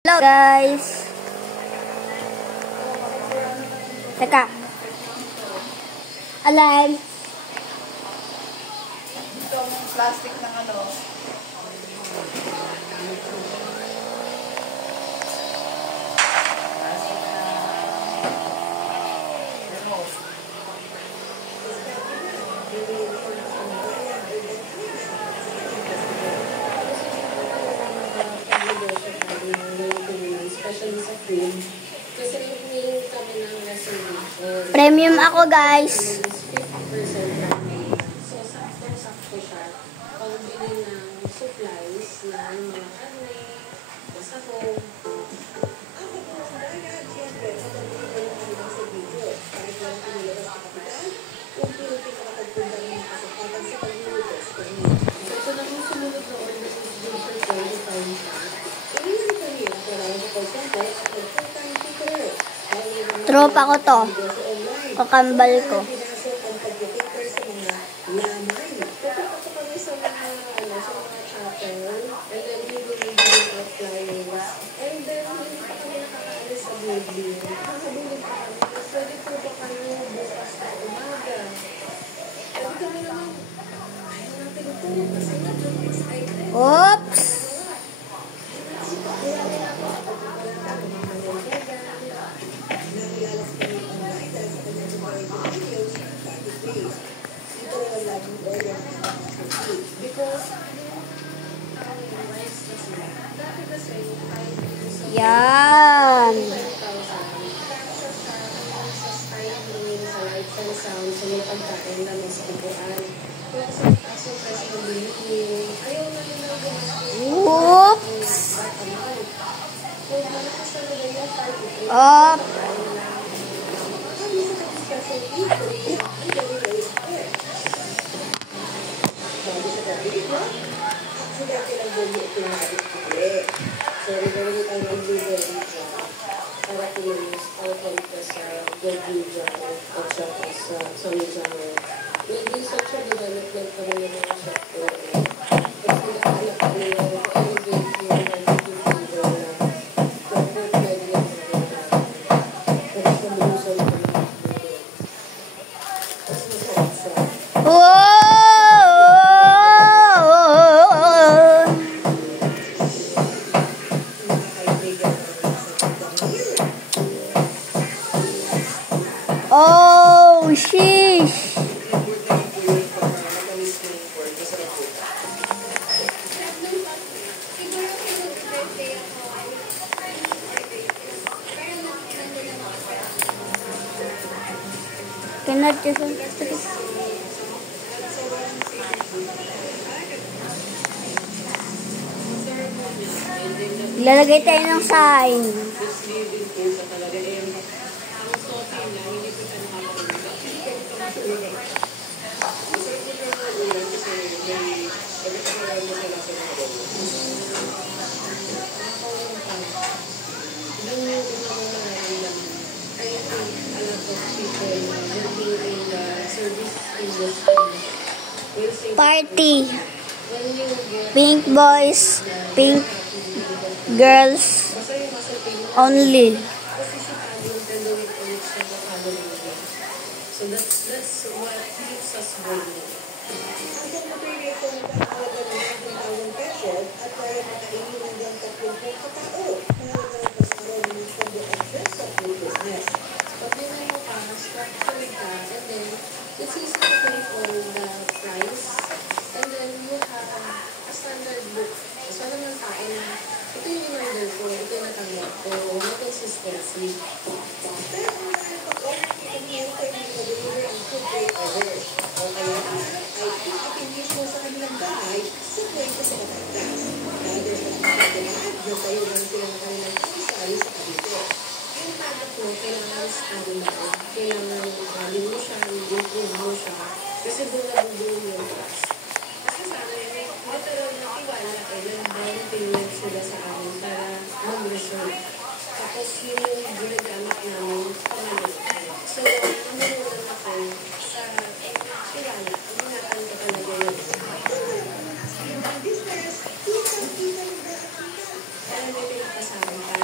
Hello guys. Teka. Alay. Itong plastic ng ano. Especially sa cream. Kasi humiling kami ng reservation. Premium ako guys. 50% kami. So, sakto-sakto siya. Pambili ng supplies na mga karne, masahog. So, namusunod na order is due for 25. Tropa ko to. Kakambal ko. Oops! Yan! Oops! Up! Nag-research sa development kami ng mga software. Kasi nakakalap kami ng elevate yung negative flavor na proper pregnant na tapos nabuhusan ko ng flavor. Tapos masarap siya. Oh, sheesh! Cannot just ilalagay tayo ng sign. Party. Pink boys, pink girls only. So that's what keeps us going. Pag may mo pa, structure ka, and then it's easy to pay for the price, and then you have a standard book. So, alam ng tao na ito yung in-order ko, ito yung natanggap ko, may consistency. Yung product mo, kailangan standard, kailangan halin mo siya, improve mo siya, kasi doon nabubuo yung trust. Kasi sa amin, literal na tiwala down payment sila sa amin para mag-reserve. Tapos yun yung ginagamit namin pangalan. So, namunulan ako sa tiwala. Ingatan ko talaga yun. Kaya may pinapasama ka.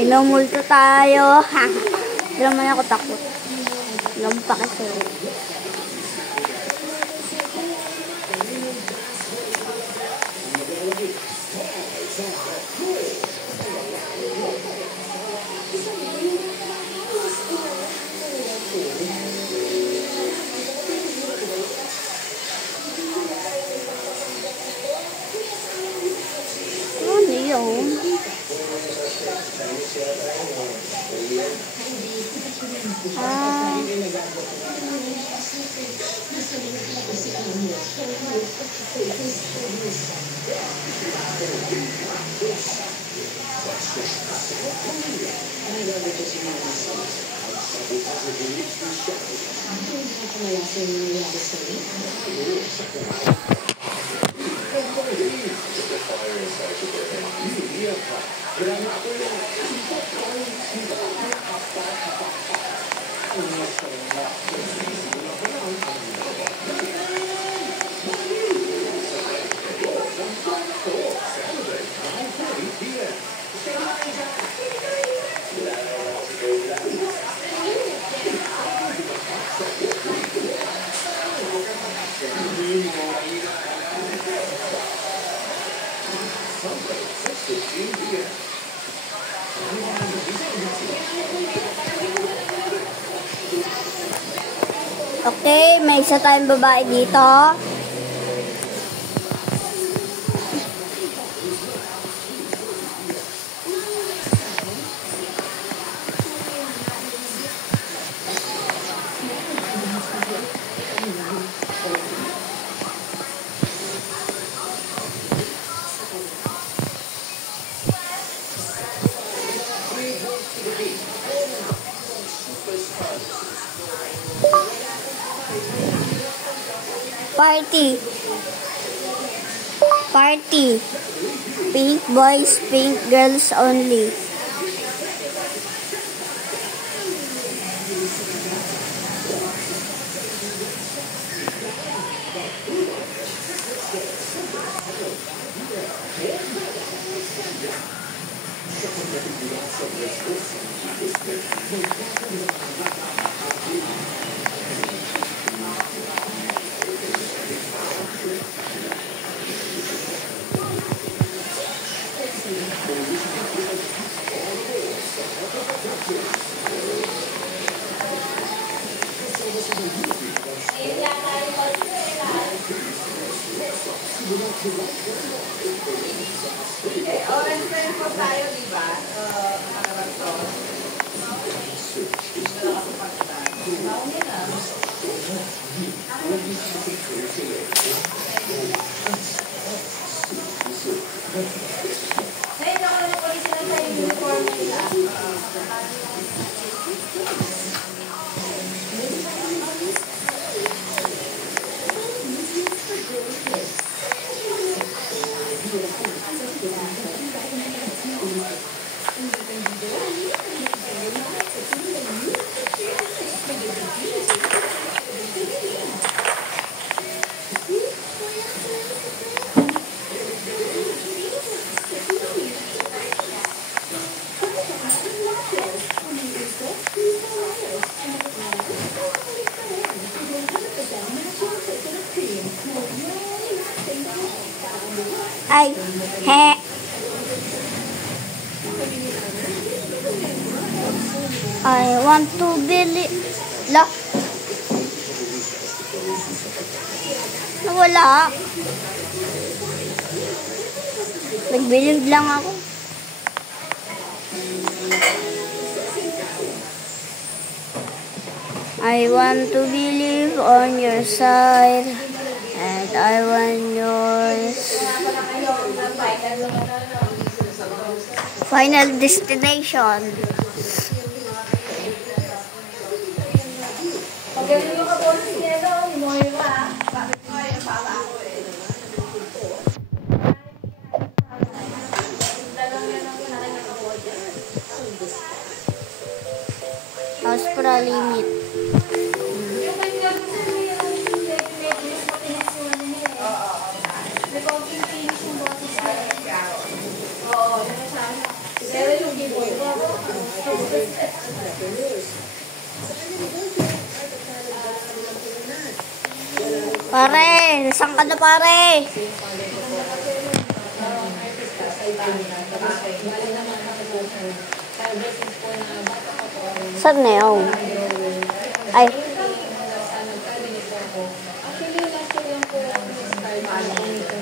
Inumulto tayo. Hindi naman ako takot. Lampa kasi. Ano yun? Okay, may isa tayong babae dito. Party. Pink boys, pink girls only. Orange na yung po tayo, di ba? Nakarang to. Ngayon ako na police na sa uniform nila. Ay, he. I want to believe. La. Nawala. Nag-believe lang ako. I want to believe on your side. And I want yours. Final destination. Pagaling yung kapolis niya daw, ni Moira. Bakit mo yung pala ako eh. House para limit. Oo, pero yung giveaway ko. Pare, nasaan ka na pare? Saan na yun? Ay. Actually, last year lang po ako nag-start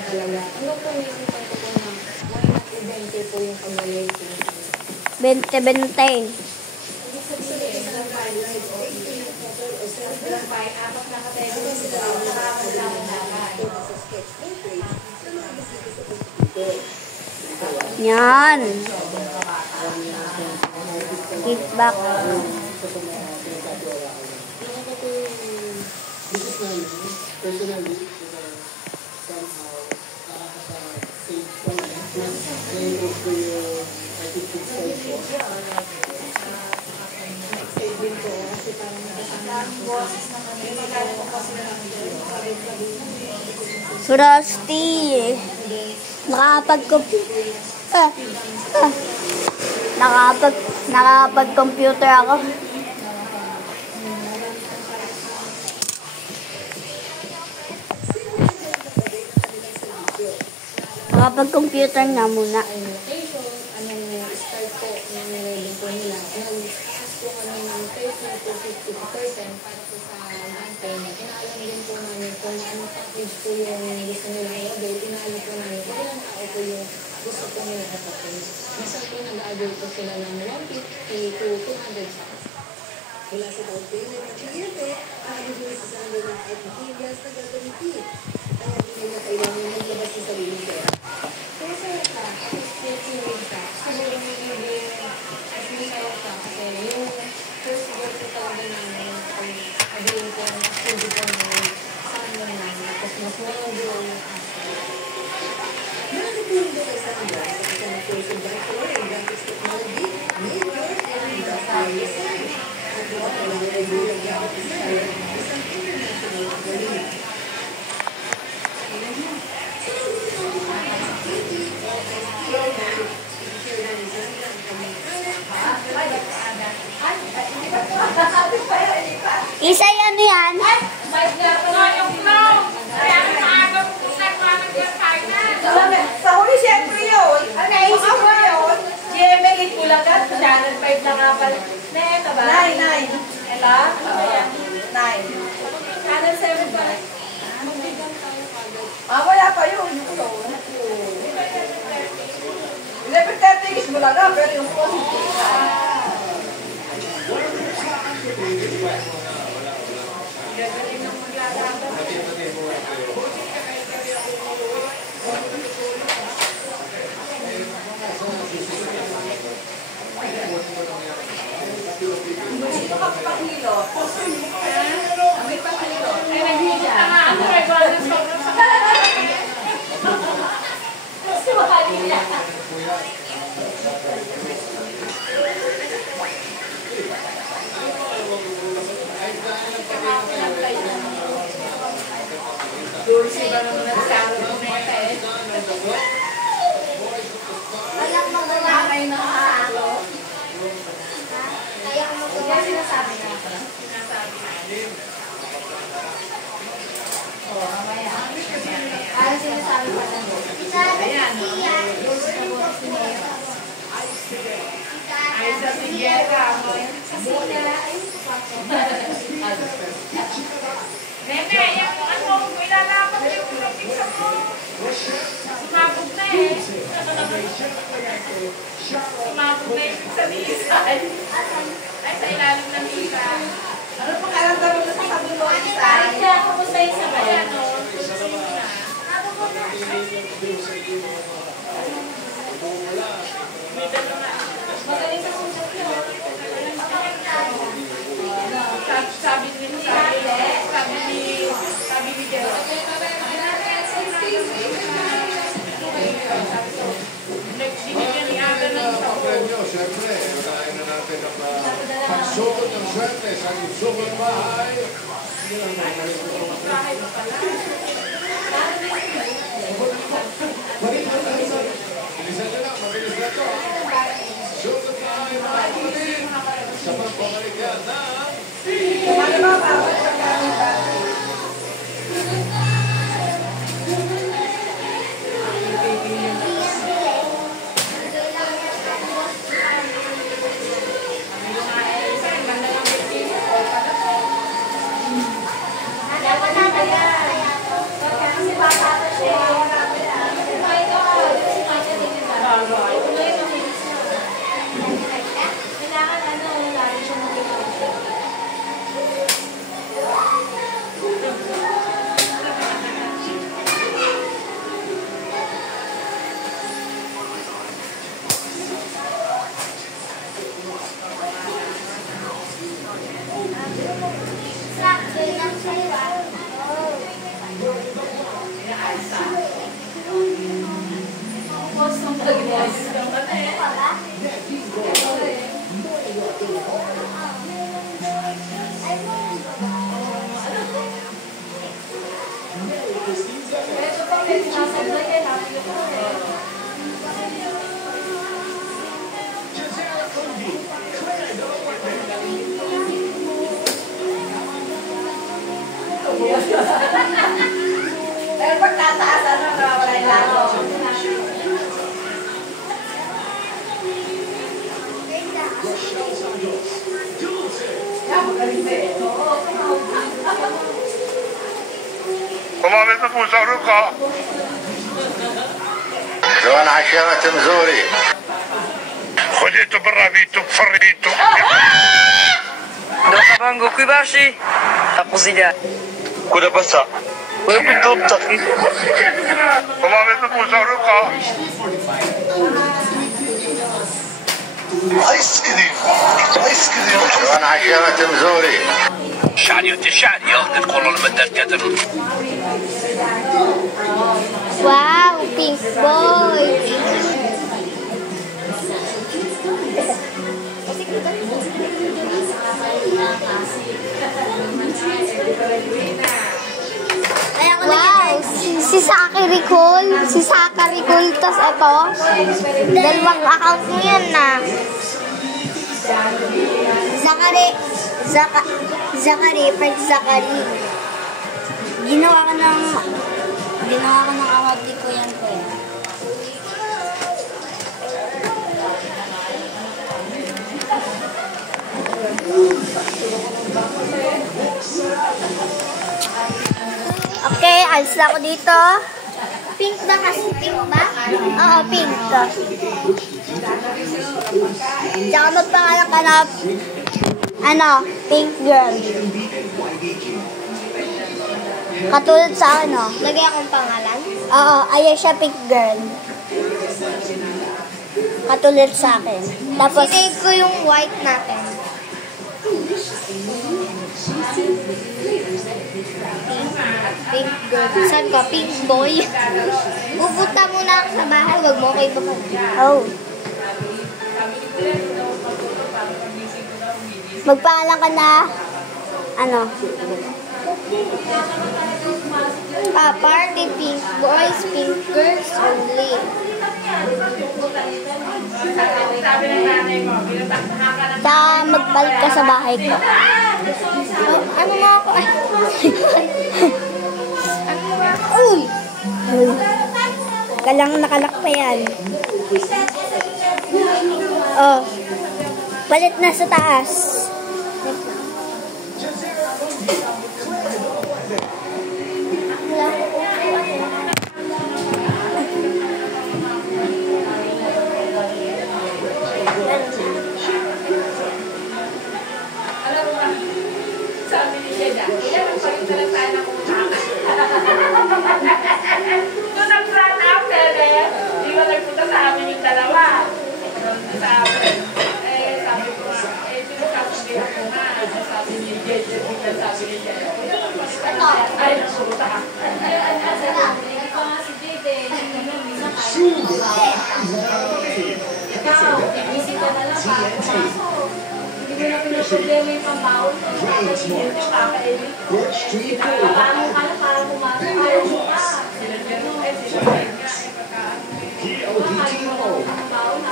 talaga. Ano po naisipan ko po na why not i-venture po yung pag-lighting? 20-20. Yan. Give back. This is my personally somehow save from playing over your artistic side po. Save din po kasi parang Frosty. Nakapag-computer ako. Nakapag-computer nga muna. start po ng wedding po nila. Nag-ask po kami ng 30 to 50% para po sa down payment. Inaalam din po namin kung ano package po yung gusto nila i-avail. Inaalam po namin kung ilang tao po yung gusto po nila i-package. Minsan po nag-avail po sila ng 150 to 200,000. Mula sa down payment ng kliyente, aalihin sa sangay ng materials na gagamitin. Kaya di nila kailangan maglabas sa sarili pera. Kung sa'yo ka, at experiencing ka, siguro magiging as masaya ka kasi yung first year po talaga namin pag-avail po ng studio po namin sa ano namin. Tapos mas may-enjoy yung aspect. Nakakatulong ba kay Sandra sa isang course of Bachelor in Graphics Technology, Major in Industrial Design? At buwan na lang ay bilang graphic designer, isang international arena. Isay ano yan? Sa huli, siyempre yun. Ang naisip ko yun, GMA in Bulacan, Channel 5 na nga pala. Ito ba? 9. Ito? Ano 9. Channel 7 pala. Wala pa yun. 11:30 is Bulacan, pero yung phone, gagaling ng maglalaro. Ito ka pakilo. May pakilo. Ay, naghihila. Ako, may balas ko. Kasi mahalila. Dulce ba naman nagsaro ng meta eh? Walang magawa. Ay, nakakalo. Kaya mo Yan sinasabi na. Kaya sinasabi ko na. Ayan, no? Ay, sa Sierra. Nene, yan mo ano, ilalapat yung pizza mo. Sumabog na eh. Sumabog na yung pizza ni Isan. Ay, sa ilalim ng pizza. Ano pang alam mo sa sabon mo, Isan? Ay, siya, kamusta yung sabay, ano? Tutusin mo na. May dalawa na. Magaling sa kusap yun. Sabi ni Jero. Binigyan ni Aga ng sabon. Siyempre, unahin na natin ang pagsukot ng swerte sa inyong bahay. Kahit pala. Bilisan nyo lang, mabilis na ito. Sukot bahay, mga kapatid. Pabalikan ng Pero pag tataas, nawawala yung lalo. Kumamit na po sa ruka. شلون عشرة مزوري خديته برابيته فريته. Doka bango kuibashi. Takuzida. Kuda basa. Wala ko taki. Kumamit na po sa ruka. ايس كريم ايس كريم شلون عشرة مزوري شعري وتشعري ياخذ تقولون مدة كدر. Wow, pink boy. Wow, si Saki Recall. Si Saka Recall. Tapos ito, dalawang account mo yan na. Zachary. Ginawa ko ng awati ko yan ko yan. Okay, alis na ako dito. Pink ba kasi? Pink ba? Oo, pink. Tsaka magpangalan ka na, pink girl. Katulad sa ano? Lagay akong pangalan? Oo, ayan siya, pink girl. Katulad sa akin. Tapos, sinave ko yung white natin. Pink girl. Saan ka? Pink boy? Pupunta muna ako sa bahay. Huwag mo kayo ba? Oh. Magpangalan ka na, ano? Party pink boys, pink girls only. Tsaka magbalik ka sa bahay ko. Oh, ano nga ako? Ano nga ako? Uy! Nakalak pa yan. Oh. Palit na sa taas. Sabi ni Jeda, ilan ang pagkitalan tayo na kumakakas? Doon nag-plan after eh. Di ba nagpunta sa amin yung dalawa? Sa amin. Eh, sabi ko nga, pinagkasabihan ko nga. Sabi ni Jeda, sabi ni Jeda. Ay, nasuruta ka. Si Jeda, ikaw, ibisita na lang pa. Hindi mo na pinaproblema yung pambawon. Kakainin mo, kakainin ko. Paano ka na para pumasok? Ayaw mo ka. Sila gano'n, sila gano'n nga. Kakainin mo ang pambawon.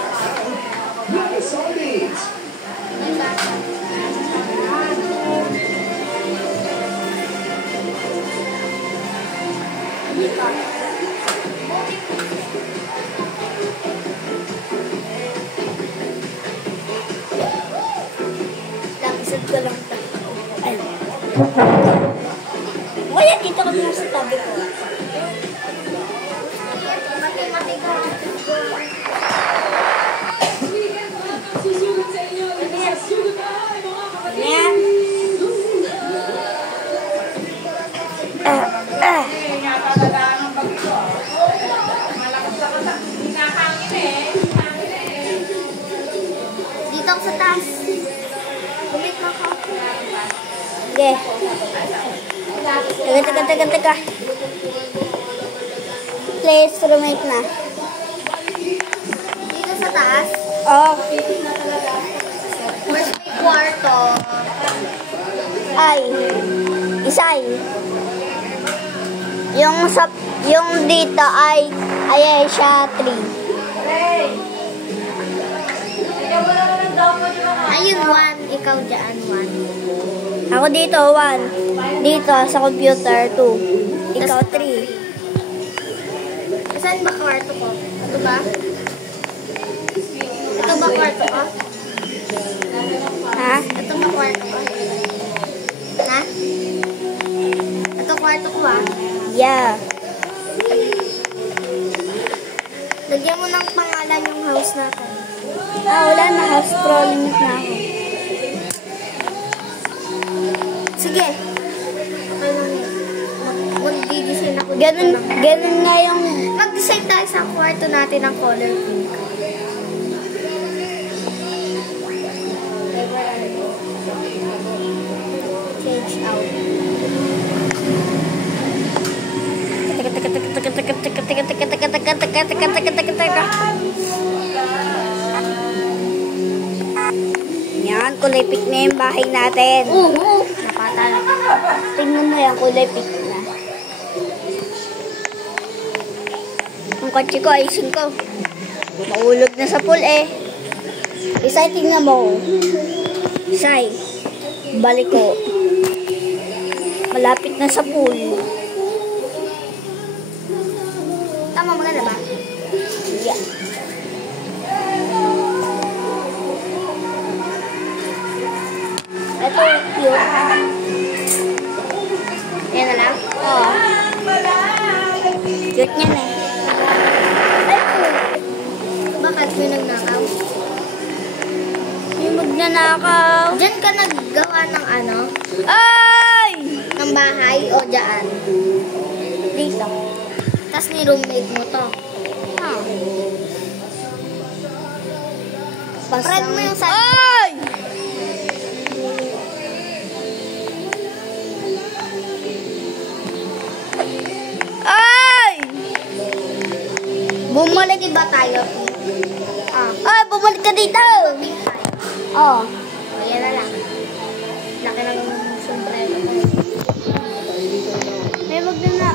Langsad ko lang ito. Ay. Wala, dito ko lang sa tabi ko. Ayan. Dito ako sa taas. Kumit mo ako. Sige. Teka. Please, rumate na. Dito sa taas? Oo. Where's my kwarto? Ay. Isay. Yung dito ay siya 3. Ayun, 1. Ikaw dyan, 1. Ako dito, 1. Dito, sa computer, 2. Ikaw, 3. Saan ba kwarto ko? Ito ba? Ito ba kwarto ko? Ha? Ito ba kwarto ko? Ha? Ito kwarto ko ba? Yeah. Lagyan mo ng pangalan yung house natin. Wala na. House pro limit na ako. Sige. Mag-design ako. Ganun nga yung... Mag-design tayo sa kwarto natin ng color pink. Change out. Yan, kulay pink na yung bahay natin. Napatala. Tingnan mo yan, kulay pink na. Ang kotse ko, ayusin ko. Maulog na sa pool eh. Isay, tingnan mo. Isay, balik ko. Malapit na sa pool. Tama, maganda ba? Yeah. Ito, cute. Yan na lang? Oo. Cute niyan eh. Ay, bakit may nagnakaw? May magnanakaw. Diyan ka naggawa ng ano? Ay! Ng bahay o dyan? Dito. Tapos ni roommate mo to. Spread mo yung sa... Ay! Ay! Bumalik ba tayo? Ay, bumalik ka dito! Oo. Yan na lang. Laki ng sombrero ko. May magdana.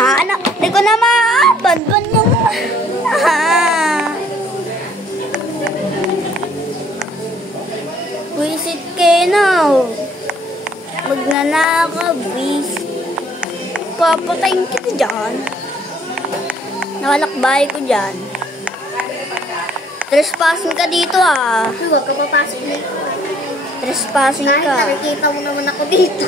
Anak, di ko na maabad-ban yung... Visit kayo na. Magnanakaw, visit. Papatayin kita dyan. Nakalakbay ko dyan. Trespassing ka dito Huwag ka papasok dito. Trespassing ka. Kahit nakikita mo naman ako dito.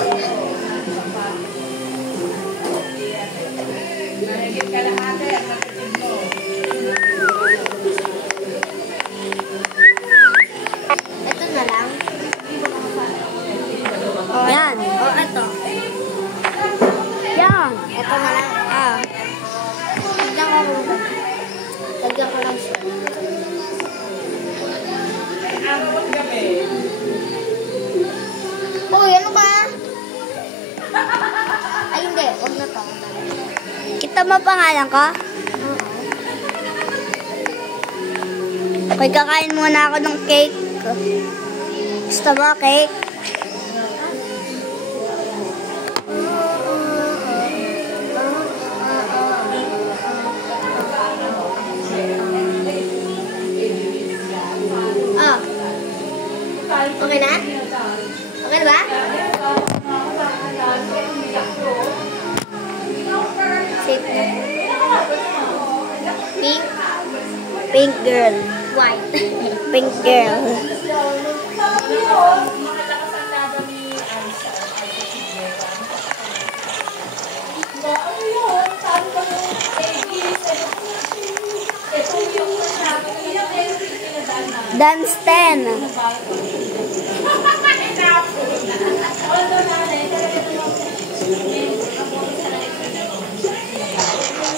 Ito na lang. Yan. Ito. Yan. Ito na lang. Lagyan ko lang siya. Ano ba? Ay, hindi. Huwag na to. Kita mo pangalan ko? Okay, kakain muna ako ng cake. Gusto mo cake? Okay na? Okay na ba? shape niya? Pink? Pink girl. White. Pink girl. Dance 10.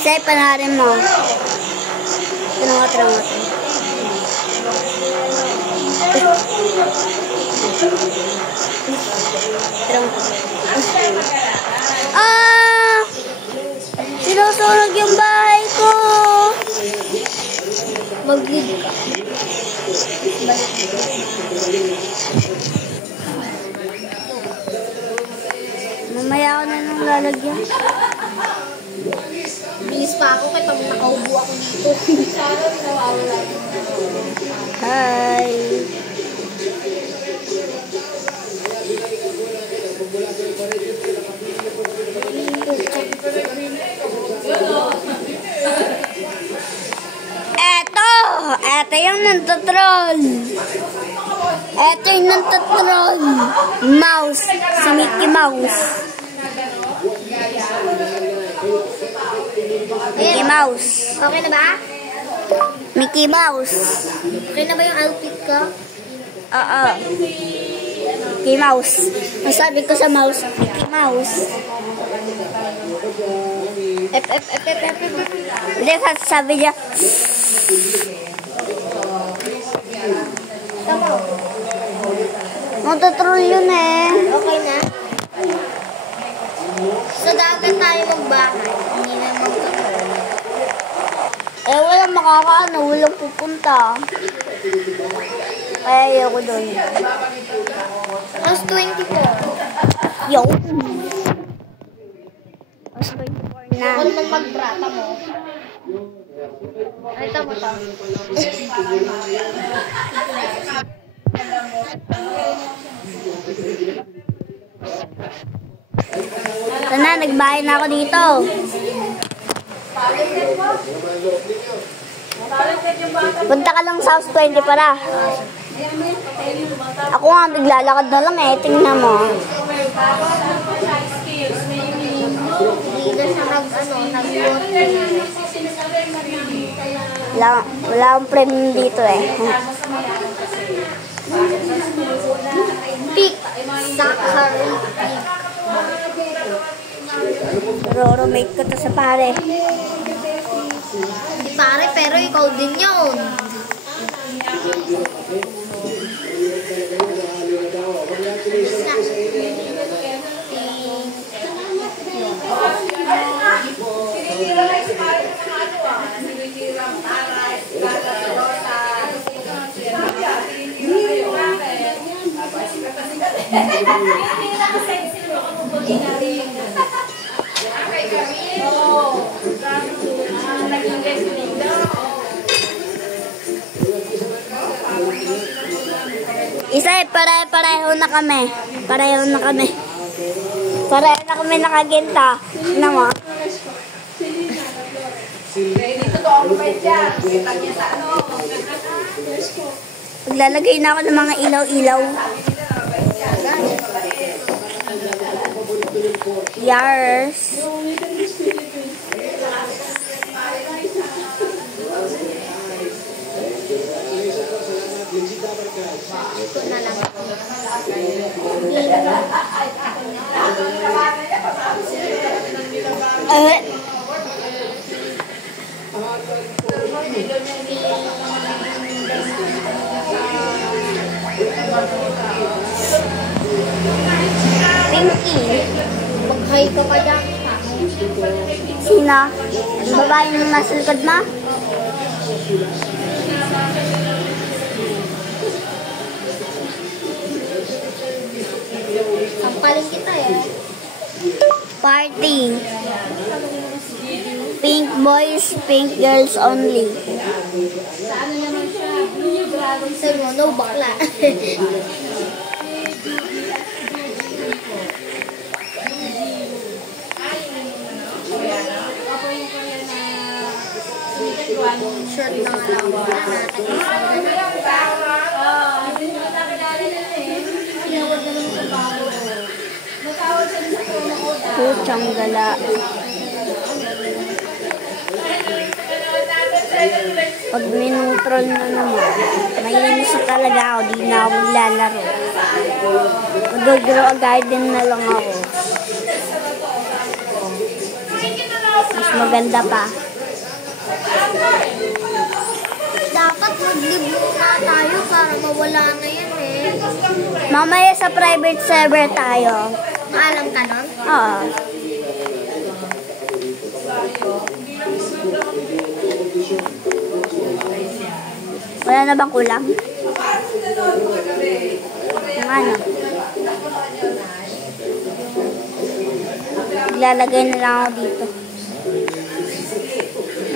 Say, panarin mo. Tinangat. Sinusunog yung bahay ko. Mag-lead ka. Mamaya ako na nang lalagyan. Bilis pa ako kaya pag nakaubo ako dito. Hi. Eto yung nantotroll. Eto yung nantotroll. Mouse. Si Mickey Mouse. Mickey Mouse. Okay na ba? Mickey Mouse. Okay na ba yung outfit ko? Oo. Mickey Mouse. Ang sabi ko sa mouse, Mickey Mouse. F. Hindi, sabi niya, Tama. magtotroll yun eh. Okay na? Sa dagat tayo magbahay. Hindi na magkakaroon. Eh, walang makakaano, walang pupunta. Kaya ayoko doon. Mas 24. Yo. Mas 24 na. Huwag mong magbrata mo. Ay, tama to. Sana, nagbahay na ako dito. Punta ka lang sa House 20 para. Ako nga, naglalakad na lang eh. Tingnan mo. Hindi na siya Wala akong premium dito eh. Pick. Zachary. Roro-make ko to sa pare. Hindi pare, pero ikaw din yun. Isa eh, pareho na kami. Pareho na kami nakaginta. Ano mo? Paglalagay na ako ng mga ilaw-ilaw. Yars. Ito na lang. Pinky. Mag-hi ka pa dyan. Sino? Ang babae ng nasa likod mo? Sampalin kita eh. Party. Pink boys, pink girls only. Sa ano naman siya? Sabi mo, no bakla. Short na nga lang. Puchang gala. Pag minutron na naman, mainis talaga ako, di na ako maglalaro. Mag-grow a garden na lang ako. Mas maganda pa. Dapat mag-libro na tayo para mawala na yan eh. Mamaya sa private server tayo. Maalam ka nun? Oo. Wala na bang kulang? Yung ano? Ilalagay na lang ako dito.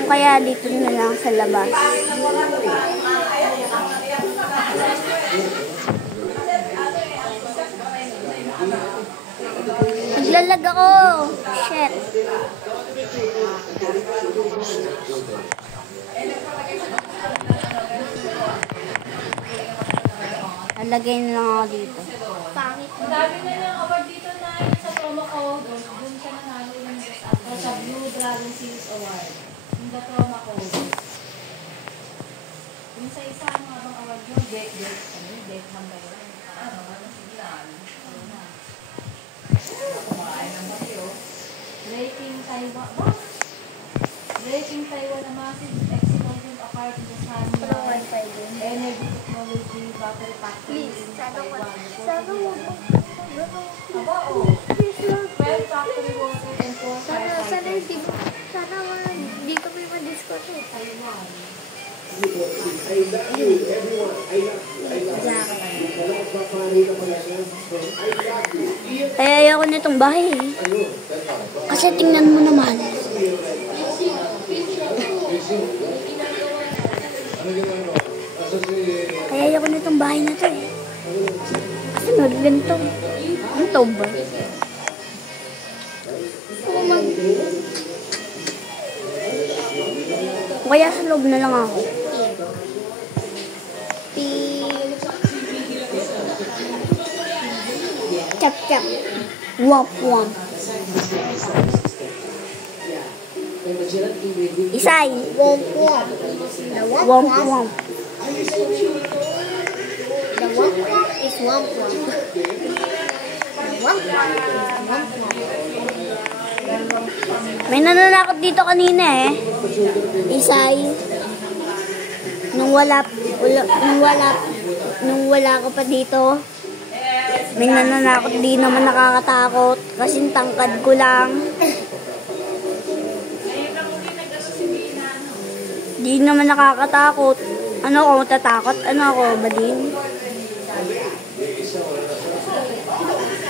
Kaya dito na lang sa labas. Naglalag ako. Shit. Nalagay na lang ako dito. Pangit. Madami na yung award dito na sa promo code. Doon ka nanalo ng sa Blue Dragon Series Award. Yung the promo code. Yung sa isa, ano nga bang award yun? Deck man ba yun? Ano nga na siglan? Ano na? Kumain naman yun. Rating Taiwan. Ba? Rating Taiwan na massive explosion occurred in the sun. Energy technology battery factory in Taiwan. Aba, oh. 12 factory water and 4 firefighters. Sana hindi kami ma-discord eh. Taiwan. Kaya ayoko nitong bahay eh. Kasi tingnan mo naman. Kaya ayoko nitong bahay na to eh. Kasi magganto. Ano to ba? Kaya sa loob na lang ako. Chap chap. Womp womp. Isay. Womp womp. Womp womp. The womp womp is womp womp. Womp womp. May nananakot dito kanina eh. Isay. Nung wala ko pa dito. May nananakot, di naman nakakatakot. Kasi tangkad ko lang. Di naman nakakatakot. Ano ako matatakot? Ano ako ba din?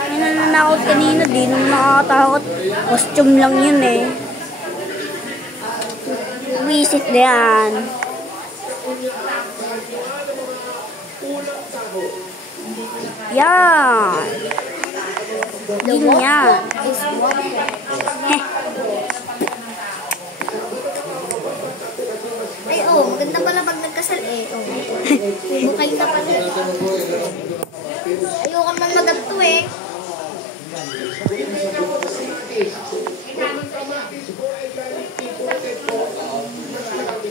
May nananakot kanina, di naman nakakatakot. Costume lang yun eh. Visit na yan. Yan. Ganyan. Heh. Ay, oh, maganda pala pag nagkasal eh. Oh. Bukay na pala. Ayoko man maganto eh.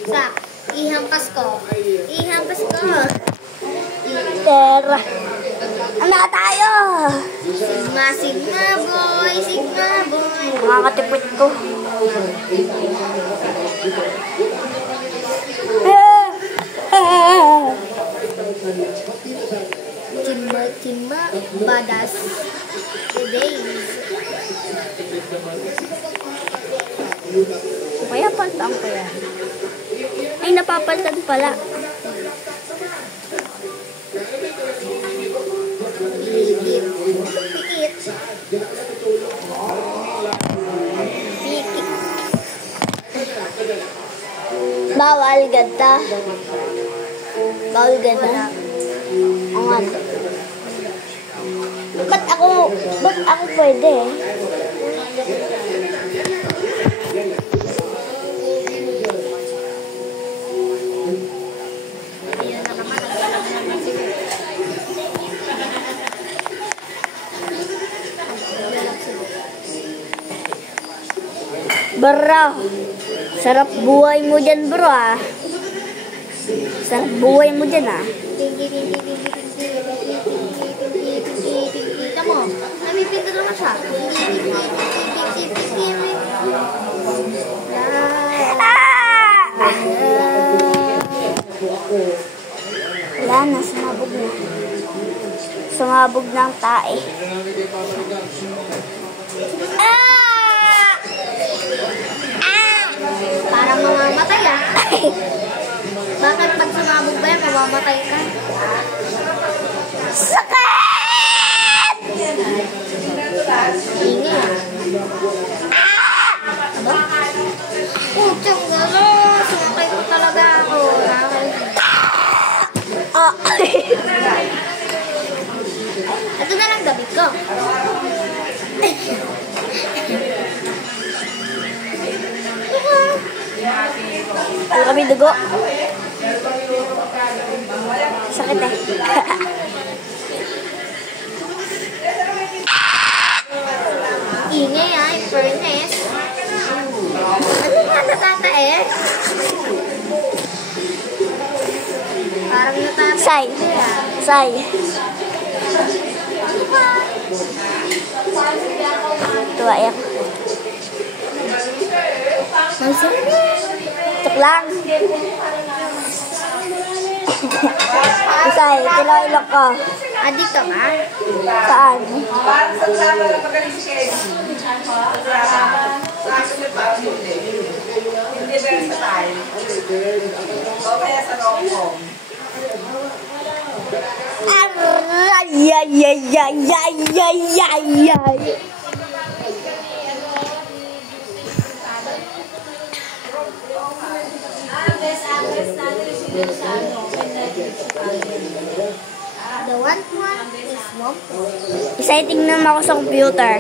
Sak, ihampas ko. Ihampas ko. Tera. Ano tayo? Sigma, sigma boy. Sigma boy. Makakatipid ko. Timba, timba, badas. Today. Kaya pantang ko yan. Ay, napapaltan pala. Pikit. Pikit. Bawal ganda. Bawal ganda. Ang ano. Ba't ako pwede eh? Bro, sarap buhay mo dyan, bro, ah. Sarap buhay mo dyan, ah. Kita mo, namipinto naman siya. Wala na, sumabog na. Sumabog na ang tae. Parang mamamatay ah. Bakit pag sumabog ba yan, mamamatay ka? Sakit! Hingi ah. Aba? Putyang gano'n. Sumakay ko talaga ako. Ah. Ito na lang gabi ko. Ano kami dugo? Sakit eh. Ingay ah, in fairness. Ano nga natatae? Parang natatae. Say. Say. Tuwa yan. Tuk lang. Say, tilailok ko. Adik ka ba? Saan? Parang sa drama lang magaling si Kevin. Sa drama. Sa akin yung parang hindi. Hindi versatile. O kaya sa rom-com. Ay, ay, ay, ay, ay, ay, ay, ay. The one is one. Exciting naman ako sa computer.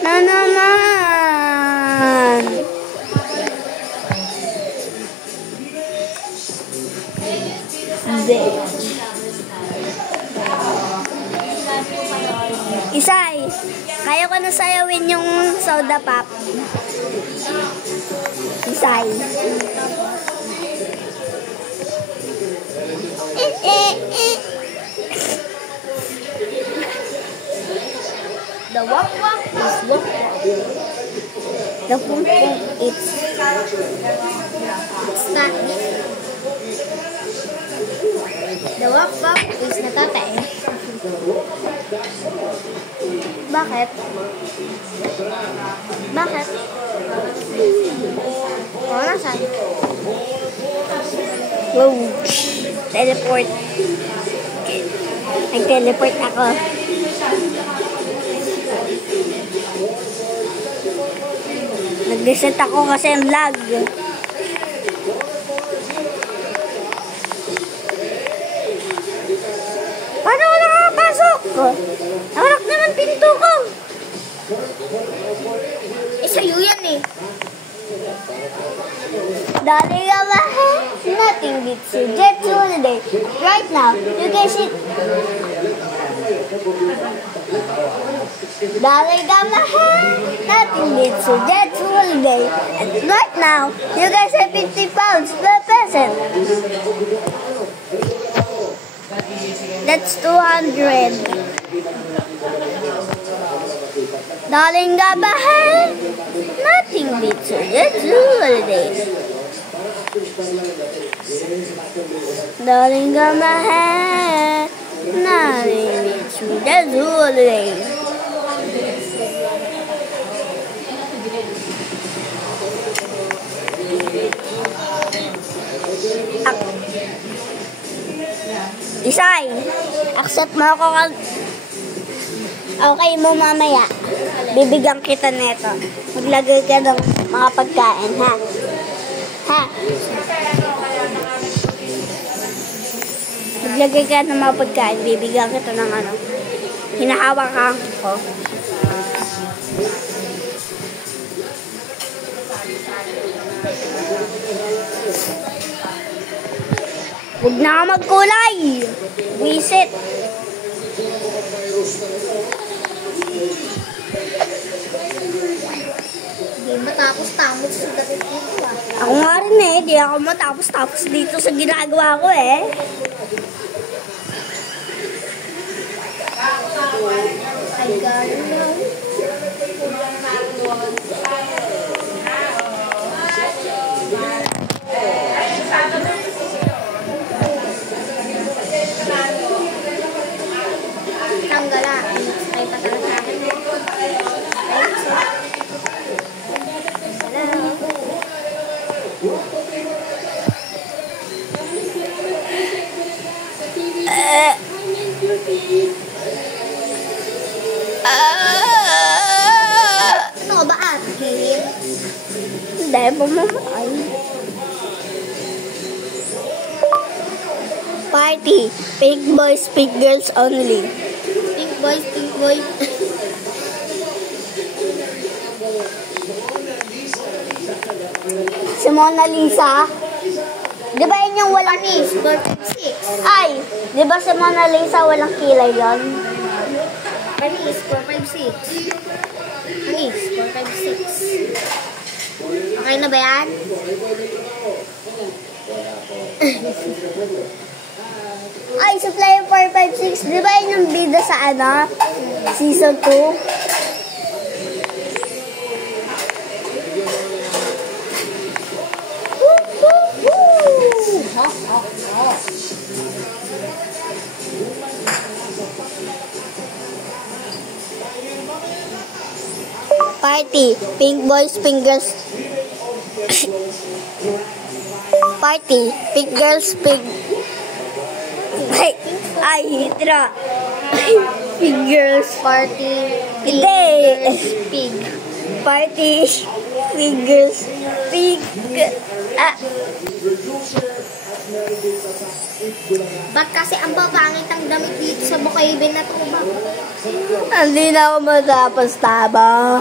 Na naman. Isay, kaya ko na sayawin yung soda pop. Isay. The wak wak is wak wak. The pum pum, it's Not the wak wak is natatay. bakit? Bakit? O, nasan? Wow. Teleport. Nag-teleport ako. Nag-reset ako kasi ang lag. Paano ako nakakapasok? Nakalak naman pinto ko. Sa'yo yan eh. Dali ka ba? Nothing beats you. Jet holiday. Right now, you can sit. Dali ka ba? Nothing beats you. Jet holiday. Right now, you can save 50 pounds per person. That's 200. Darling ka ba? Nothing beats you. Jet holiday. Darling ka ba? Nothing beats you. Jet holiday. Isay, accept mo ako kag... Okay mo mamaya. Bibigyan kita neto. Maglagay ka ng mga pagkain, ha? Ha? Maglagay ka ng mga pagkain. Bibigyan kita ng ano. Hinahawakan ko. Huwag na ka magkulay. Wisit. matapos-tapos sa dapat dito ah. Ako nga rin eh, di ako matapos-tapos dito sa ginagawa ko eh. Ay, gano'n. Tanggala. Ay, patalaga. Ano ba atin? Hindi, mamamatay. Party. Pink boys, pink girls only. Pink boys, pink boys. Si Mona Lisa. Di ba yun yung walang Panis, 456. Ay! Di ba si Mona Lisa walang kilay yun? Panis, 456. Panis, 456. Okay na ba yan? Ay, Supplier 456. Di ba yun yung bida sa ano? Season 2? Party. Pink boys, pink girls. Party. Pink girls, pink... Ay, hitra. Pink girls. Party, Hindi. pig. Party. Pink girls. Pink... Ah. Ba't kasi ang papangit ang damit dito sa Bukayben na to ba? Hindi na ako matapos-taba.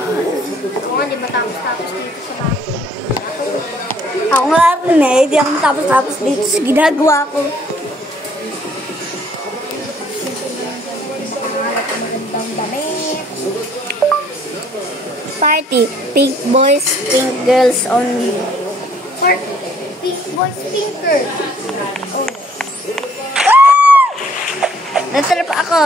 Ako nga, di ba tapos-tapos dito sa bahay? Ako nga rin eh. Hindi ako matapos-tapos dito sa ginagawa ko. Magandang damit. Party. Pink boys, pink girls only. Or pink boys, pink girls. Oh. Natrap ako.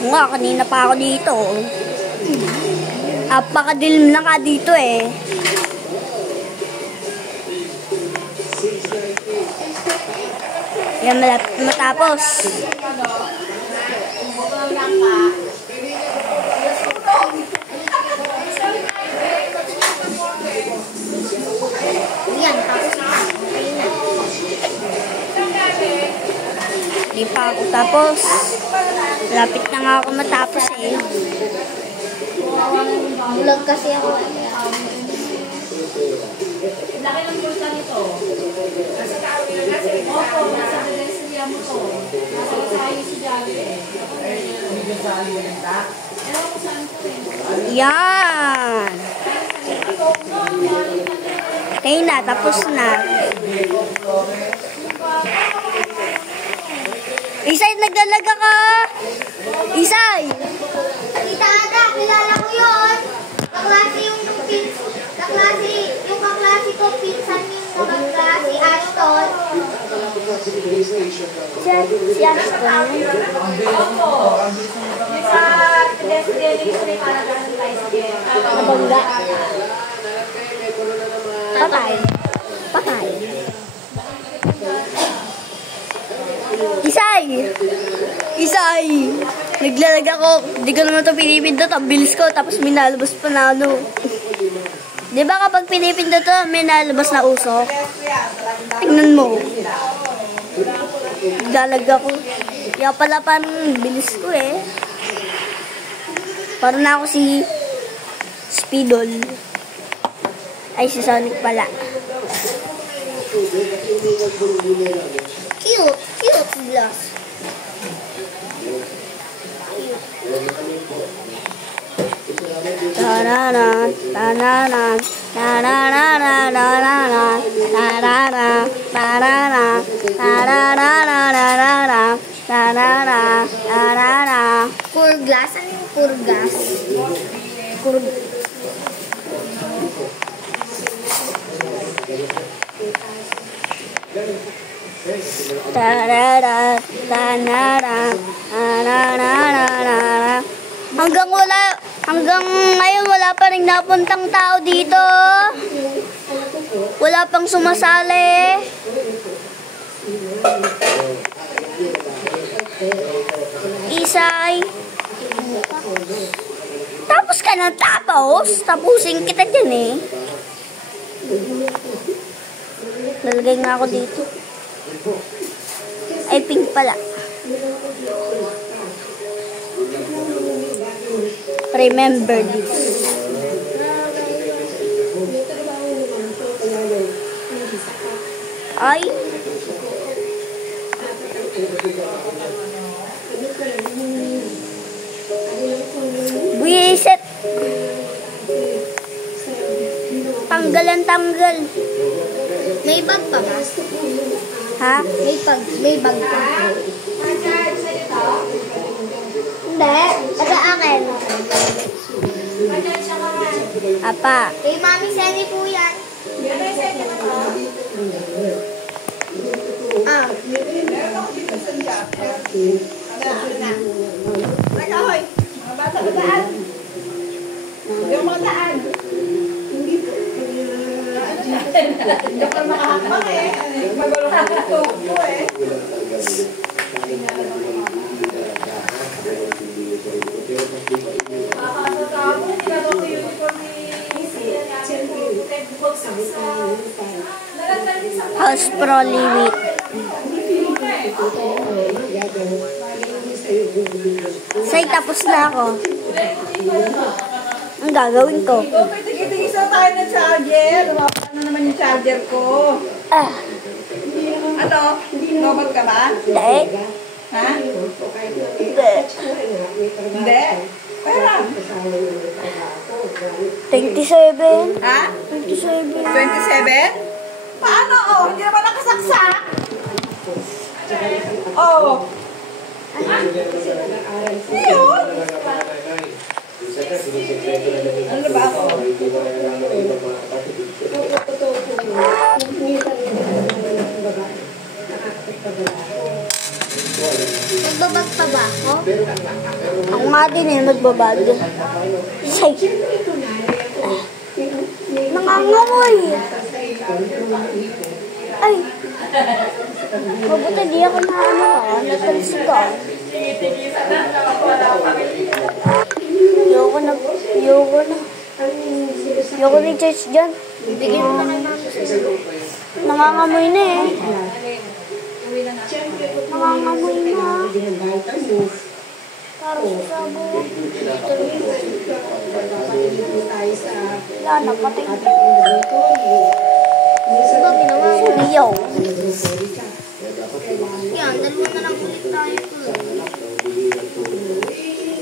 Nga, kanina pa ako dito. Apakadilim lang ka dito eh. Yan, malapit matapos. Yan, tapos na. Hindi pa ako tapos. Lapit na nga ako matapos eh. Vlog kasi ako. Laki ng bulta nito. Nasa camera kasi. Opo, nasa Deslia mo to. Nasa Lasayo si Javi eh. Ewan ko saan to eh. Yan. Okay na, tapos na. Isay, naglalaga ka. Isay. Tita Ada, kilala ko yun. Kaklase yung kaklase ko, pinsan yung kaklase Ashton. Si Ashton. Opo. Yung sa Deslia ni Paraganan Lice. Nabangga. Patay. Patay. Isay! Isay! Naglalag ako. Hindi ko naman ito pinipindot. Ang bilis ko. Tapos minalabas pa na ano. Di ba kapag pinipindot ito, may nalabas na usok? Tingnan mo. Naglalag ako. Kaya pala parang bilis ko eh. Parang na ako si Speedol. Ay, si Sonic pala. Cute, cute glass. Tararan, tararan, tararan, tararan, tararan, tararan, tararan, tararan, Tarara, tarara. Purgas? Ano yung purgas? Tarara, tanara, tarara. Hanggang ngayon wala pa rin napuntang tao dito. Wala pang sumasali. Isay. Tapos ka ng tapos. Tapusin kita dyan eh. Lalagay nga ako dito. Ay, pink pala. Remember this. Ay. Buwisit. Tanggalan tanggal. May bag pa ba? Ha? May bag pa. Hindi. Ito akin. Apa. Kay Mami Seni po yan. Ah. Teka, hoy. Mga bata, mataan. Yung mga taan. Hindi ka makahakbang eh. Magulo ka na tubo eh. House Pro Limit. Say, tapos na ako. Ang gagawin ko? Tigil-tigil sa tayo ng charger. Ano naman yung charger ko? Ah. Ano? Robot ka ba? Hindi. Ha? Hindi. Hindi? Pera. 27. Ha? 27. 27? Paano? Oh, hindi naman nakasaksak. Oh. Yun. Ano ba ako? Nagbabag pa ba ako? Ako nga din eh, magbabag. Say. Nangangamoy. Ay. Mabuti di ako na ano ha. Natalsikan. Ayoko na. Ayoko na i-charge dyan. Bigyan mo na kay Mami Seni. Nangangamoy na eh. Nangangamoy na. Parang sasabo. Wala na, patay. Diba ginawa ko? Sumiyaw. Yan, dalawa na lang ulit tayo po.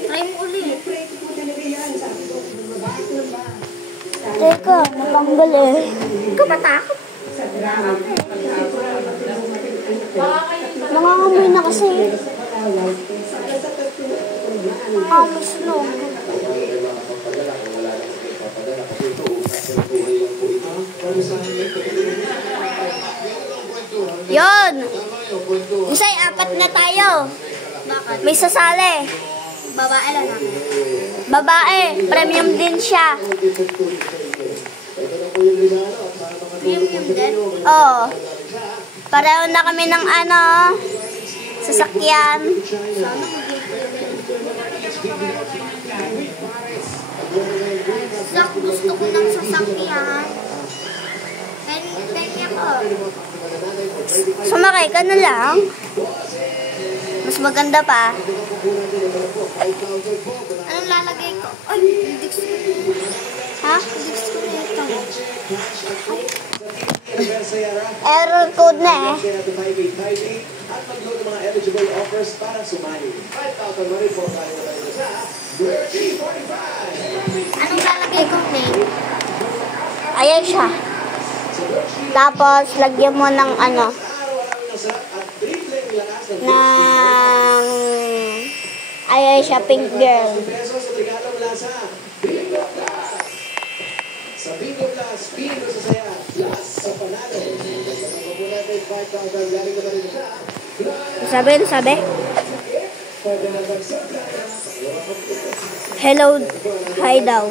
Try mo ulit. Teka, natanggal eh. Huwag ka matakot. Nangangamoy na kasi. Nangangamoy slog. Yun! Isay, 4 na tayo. Bakit? May sasali. Babae lang namin. Babae, premium din siya. Premium din? Oo. Pareho na kami ng ano, sasakyan. Sana Zak, gusto ko ng sasakyan. Pengi ako. Sumakay ka na lang. Mas maganda pa. Anong lalagay ko? Ay, hindi ko. Ha? Hindi ko ito. Error code na eh. At mag-load ng mga eligible offers para sumali. 5,000 money po tayo na tayo sa 3045. Anong lalagay ko, name? Ayan siya. Tapos, lagyan mo ng ano. Araw-araw ng sarap at tripleng lakas ng Ayesha Pink Girl. pesos ang regalo mula sa Bingo Plus. Sa Bingo Plus, Bingo sa saya, plus sa panalo. Kasama po natin 5,000 galing na rin siya. Sabi? Hello. Hi daw.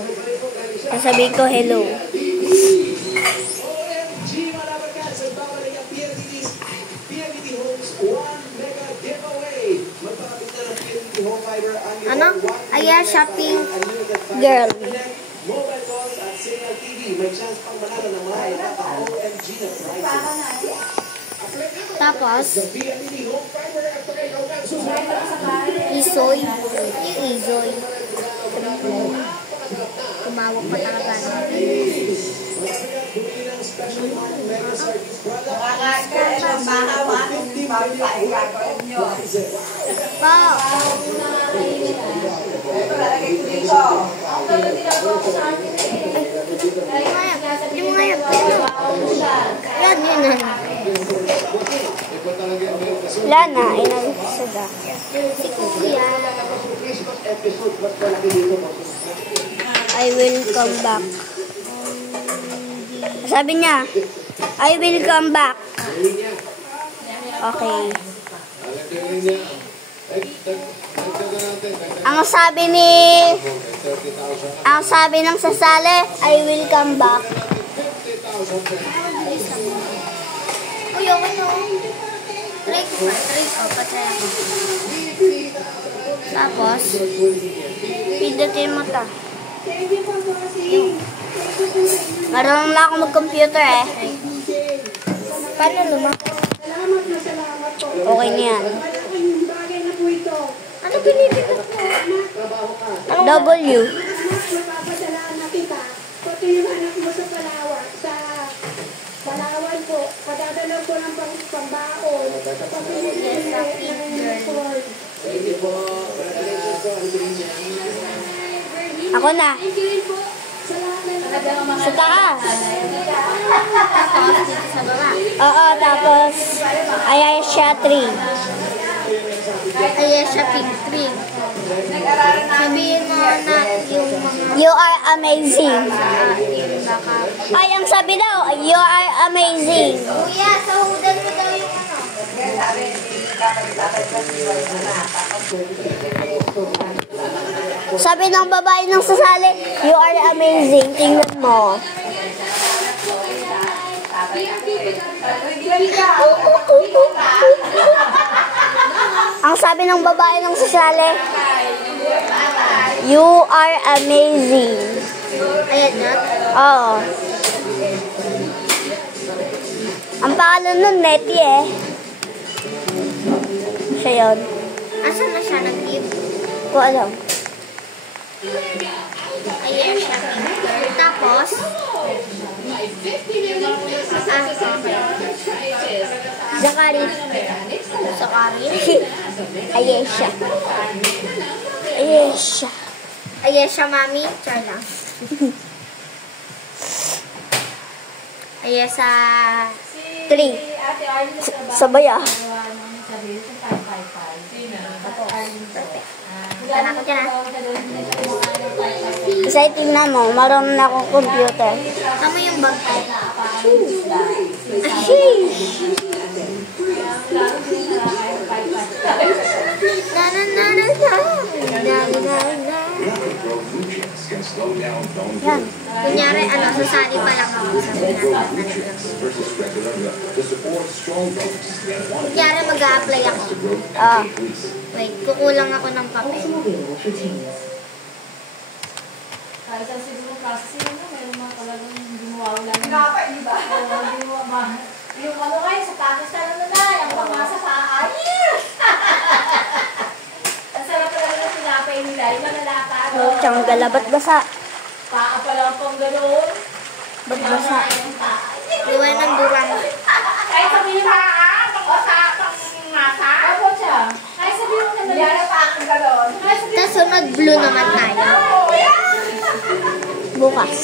Sasabihin ko hello. OMG, malaban ka sa babalik ang PLDT Homes 1 Mega Giveaway. Magpapakit na ng PLDT Home Fiber ang Ano? Ayesha Pink Girl. mobile phones at signal TV. May chance pang manalo ng mga OMG na prizes. Tapos, Sa PLDT Home Fiber at ikaw na Isoy. Yung Isoy. Tumawag pa talaga. Hindi mo ngayap. Yan, yun na. Wala na. Inalisaga. Si Kuya. I will come back. Sabi niya, I will come back. Okay. Ang sabi ng sasali, I will come back. Uy, okay na. Try ko. Patry ako. Tapos, Pindutin mo to. Marunong na ako mag-computer eh. paano lumaki? Okay na yan. Ano pinipindot mo? W. Pati yung anak mo sa Palawan po, padadalaw ko ng pambaon. Ako na. Sa taas. Tapos, dito sa baba. Oo, tapos Ayesha 3. Ayesha Pink Cream. Sabihin mo na yung mga You are amazing. yung baka. Ay, ang sabi daw, you are amazing. Kuya, sahudan mo daw yung ano. Sabi ng babae ng sasali, you are amazing. Tingnan mo. Ang sabi ng babae ng sasali, you are amazing. Ayan na. Oo. Ang pangalan nun, Nettie eh. Siya yun. Asan na siya nag-give? Ko alam. Ayesha Pink Girl. Tapos, Zakari. Sakari. Ayesha. Ayesha. Ayesha Mami. Char lang. Ayesha 3. Sabay ah. Tan ako dyan ah. Isa tingnan mo, marunong na akong computer. Tama yung bag ko. Ashish! Yan. Kunyari, sasali pa lang ako. Kunyari, mag-a-apply ako. Ah. Wait, kukulang ako ng papel. Kahit sa siguro kasi mayroon mga talagang hindi mo wawala. Hindi ba? Hindi mo yung ano kayo, sa Pakistan na ang pamasa sa ayir! Ang sarap talaga ng sinapay nila, yung malalata. Tsang galabat basa. Paa pa lang pang gano'n. Ba't basa? Gawa ng durang. Kahit sabihin mo, pang-asa, pang-masa. Opo siya. Kahit sabihin mo naman. Yan ang pang gano'n. Tapos sunod, blue naman tayo. Bukas.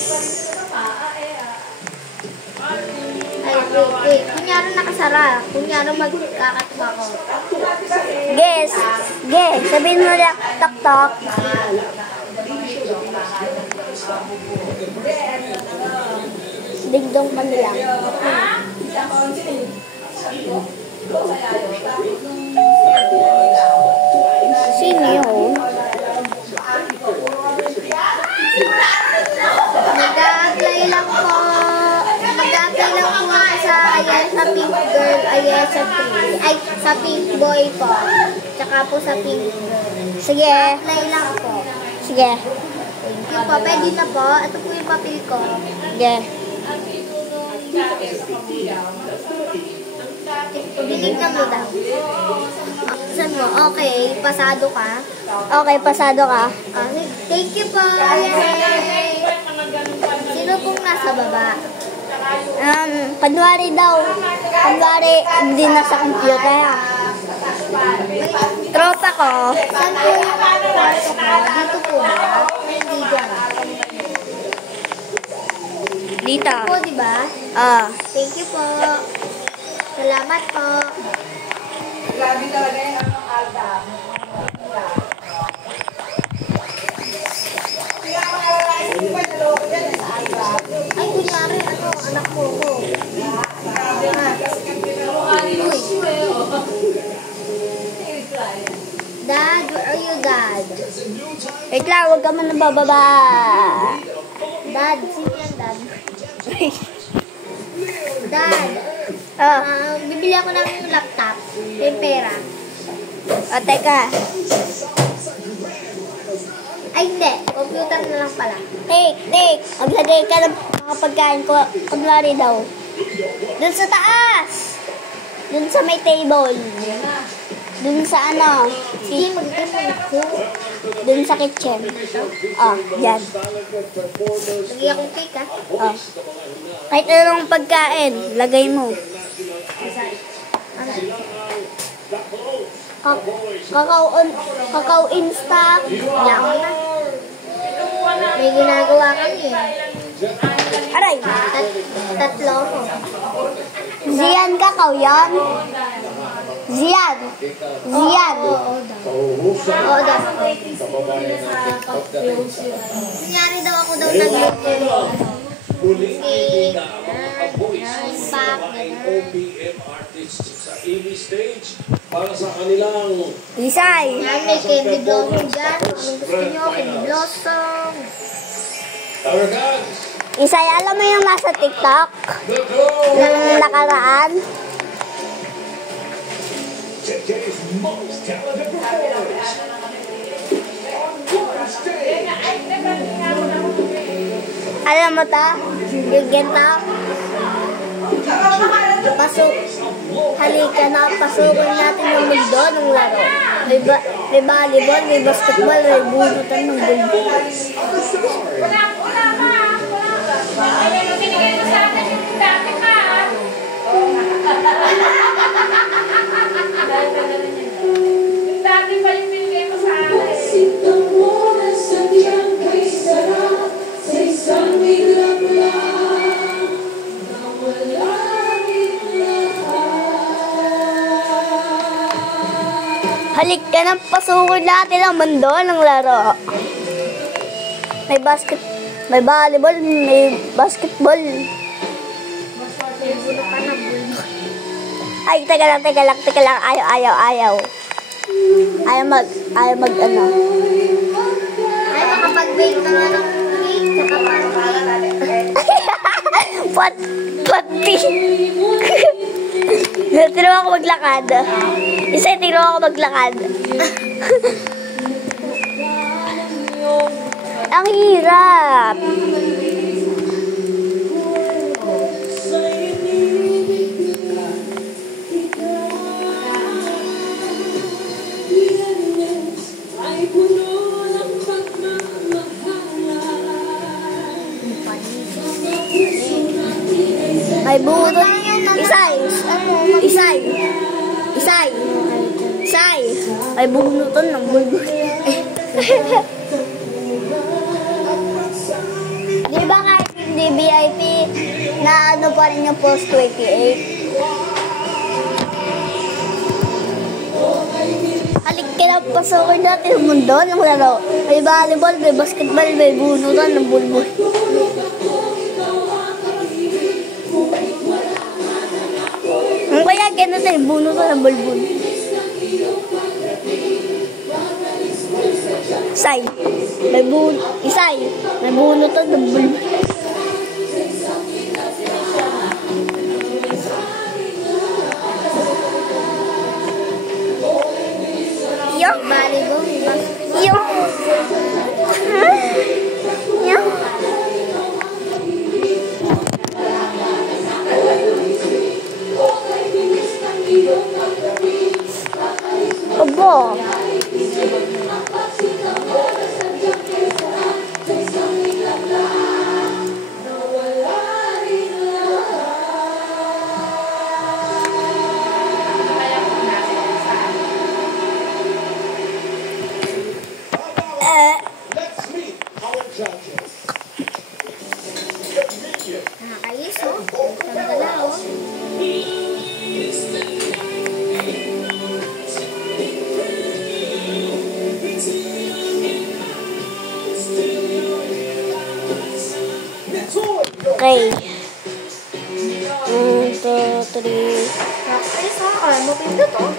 Ayun. Wait. Kunyari nakasara. Kunyari magkakatwa ko. Guess. Sabihin mo lang, tok. Dingdong pa nilang. Sino yun? Mag-a-apply lang po ako sa sa Pink Girl, sa Pink Boy po. Tsaka po sa Pink Girl. Sige. Apply lang po. Sige. Thank you po. Pwede na po. Ito po yung papel ko. Sige. Binigyan mo daw. Saan mo? Okay. Pasado ka. Okay, pasado ka. Thank you po. Yay! Sino pong nasa baba? Kunwari daw. Kunwari, hindi na sa computer. Tropa ko. Saan po yung kwarto ko? Dito po ba? Hindi dyan. Dito. Po, di ba? Thank you po. Salamat po. Grabe talaga yung Alda. Ay, kunyari, anak mo ko. Dad, where are you, Dad? Wait lang, huwag ka man nabababa. Dad, sino yan, Dad? Dad, bibili ako ng laptop. May pera. Teka. Ay, hindi. Computer na lang pala. Take. Maglagay ka ng mga pagkain ko. Kunwari daw. Dun sa taas. Dun sa may table. Dun sa ano. Hindi, magkano ko. Dun sa kitchen. Yan. Lagi akong cake, ha? Kahit anong pagkain, lagay mo. Kakao instant. Yan na. May ginagawa kami, Aray. Tatlo ko. Ziyan kakao yan. Ziyan. Oo daw. Kunyari daw ako daw nag-luto. Cake. Pack. OPM artists sa AV stage para sa kanilang Isay. Yan, may candy blossom dyan. Anong gusto nyo? Candy blossom. Isay, alam mo yung nasa TikTok? Nang nakaraan? today's most talented performers. Alam mo ta? Yung genta? Halika na, pasukin natin ng mundo ng laro. May volleyball, may basketball, may bunutan ng bulbo. Dati pa yung binigay mo sa akin. Halik ka na, pasukin natin ang mundo ng laro. May volleyball, may basketball. Ay, teka lang. Ayaw. Ayaw mag ano. Ay, makapag-bake na nga ng cake, tsaka Pati. Tiro ako maglakad. Isa, tiro ako maglakad. Ang hirap. May buto. Isay. May bunutan ng bulbul. Di ba kahit hindi VVIP na ano pa rin yung post 28. Halik kinapasukin natin ang mundo ng laro. May volleyball, may basketball, may bunutan ng bulbul. Ang kaya ganito yung bunutan ng bulbul. Isay, may bunutan ng bulbul. Abo. Let's meet our judges. Nakakayos, oh. Tandala, oh. Okay. 1, 2, 3. Nakakayos, oh. Alam mo, pindot, oh.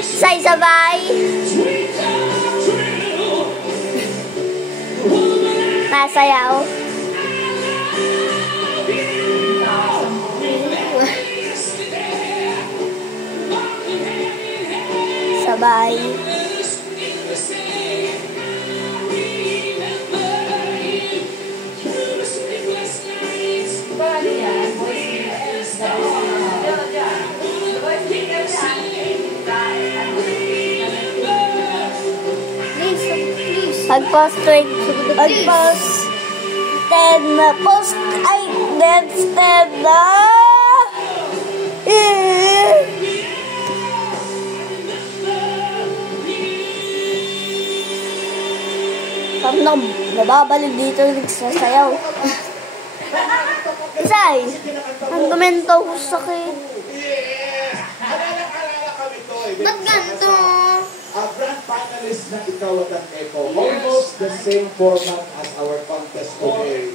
Say sabay. Masayaw. Sabay. Pag-post 20, pag-post 10 na post, ay, that's 10 na. Parang nababalog dito, nagsasayaw. Isay, ang gumento ko sakit. Ba't ganito? Brand finalist na ikaw at ang Echo. Almost the same format as our contest today.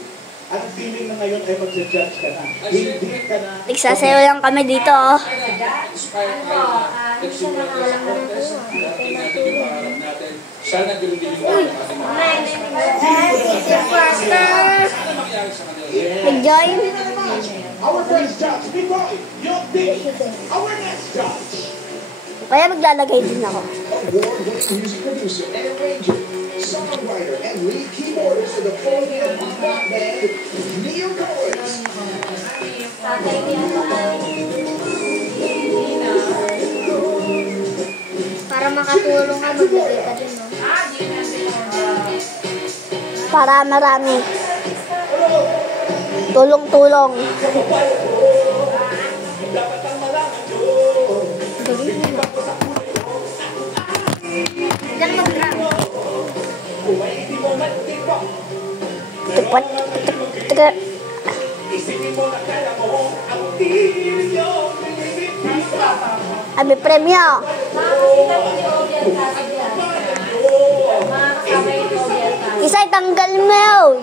Ang feeling na ngayon ay mag-judge ka na. Hindi ka na. Nagsasayaw lang kami dito, oh. Sana ganoon din yung Nag-join. Our first judge, Biboy, your team. Our next judge. Kaya maglalagay din ako. Award-winning music producer and arranger, songwriter, and lead keyboardist for the Philippine pop rock band, Neo Coins. Para makatulong ka, magbigay ka din, no? Para marami. Tulong-tulong. Diyan mag-grab. Tipat. Abi premyo. Isay, tanggal mo yun.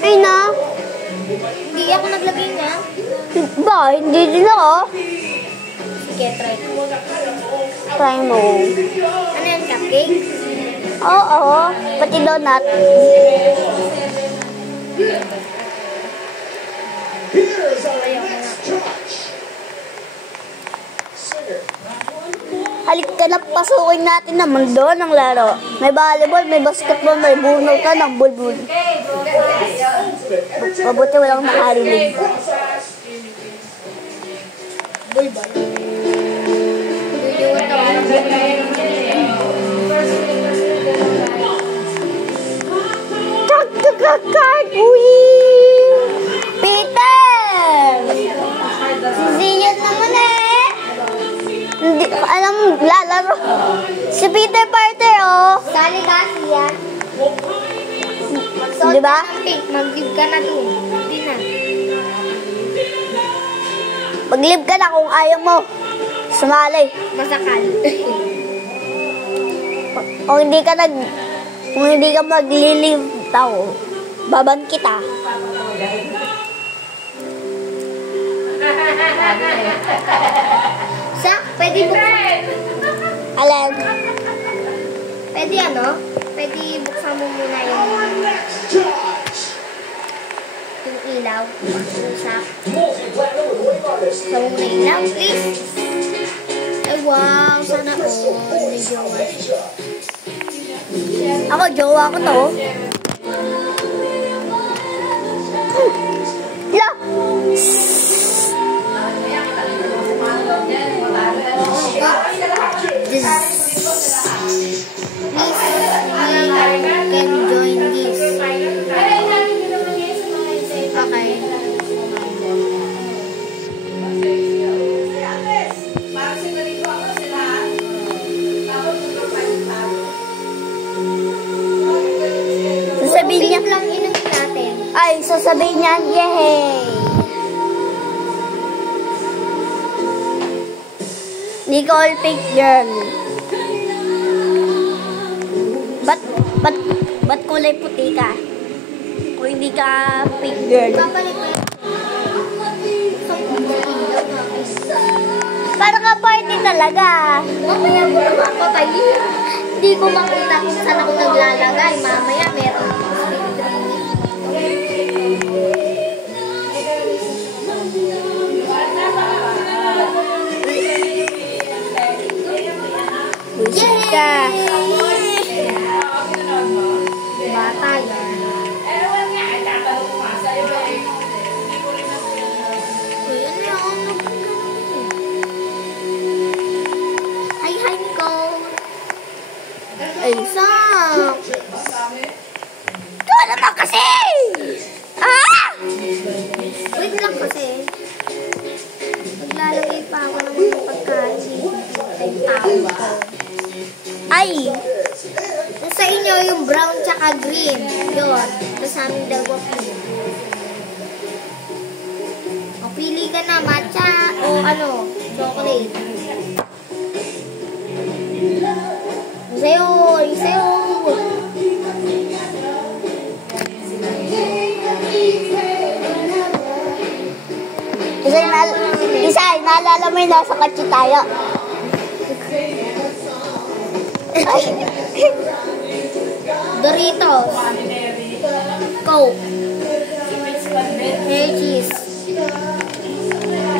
Ay na. Hindi ako naglagay nga. Ba, hindi din ako. Sige, try ko. Try mo. Ano yan, cupcake? Oo, pati donut. Here's our next judge. Singer. Halik ka na, pasukin natin ang mundo ng laro. May volleyball, may basketball, may bunutan ng bulbul. Mabuti walang nakarinig. Kakakak! Uy! Peter! Si Zian naman eh! Hindi, alam mo, lalaro. Si Peter Parker, oh. Sali kasi yan. Magsuot Di ba? ka ng pink, mag-give ka na dun. Hindi na. Mag-live ka na kung ayaw mo. Sumali. Masakal. Kung hindi ka magli-live daw, baban kita. Sak, pwede buksan. Alin? Pwede ano? Pwede buksan mo muna yung ilaw. Sak. Buksan mo muna yung ilaw, please. Ay, wow. Sana all. May jowa. Ako, jowa ko to. La! Can join this. Okay. Sasabihin niya, lang inumin natin. ay, sasabihin niya, yay! Nicole Pink Girl. Ba't kulay puti ka? Kung hindi ka pink girl. Papalit mo yung Para ka party talaga. mamaya mo naman papayin. Hindi ko makita kung saan ako naglalagay. Mamaya meron ako street training. Buisit ka. Bata yan. Uy, ano yun? Hi, Nicole. Ay, Sak! ito naman kasi! Ah! Wait lang kasi. Maglalagay pa ako ng mga pagkain. Ay, tao ko. Ay! Sa inyo yung brown tsaka green. Yun. Tapos sa amin dalawa pink. O, pili ka na matcha o ano, chocolate. Sa'yo, sa'yo. Isay, naalala mo yung nasa kotse tayo. Doritos. Coke. Hershey's.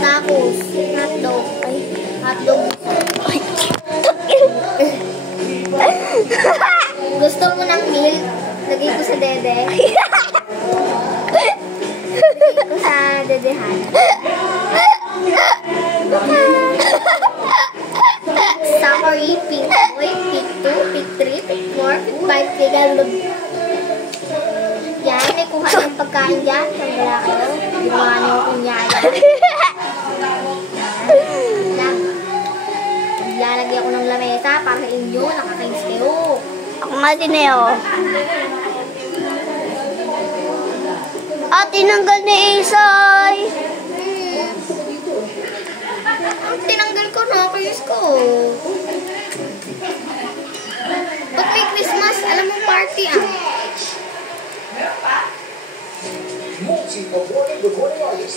Tacos. Hotdog. Ay, hotdog. Gusto mo ng milk? Lagay ko sa dede. Lagay ko sa dedehan. Summery, pink boy, pink 2, pink 3, pink 4, pink 5, pink 6. Yan, may kuha ng pagkain dyan. Kung wala kayo, ginawa niyo kung yan. Lalagyan ko ng lamesa para sa inyo, nakakainis kayo. Ako nga din eh, oh. Tinanggal ni Isay. Tinanggal ko, nakakainis ko. Pag may Christmas, alam mo party ah.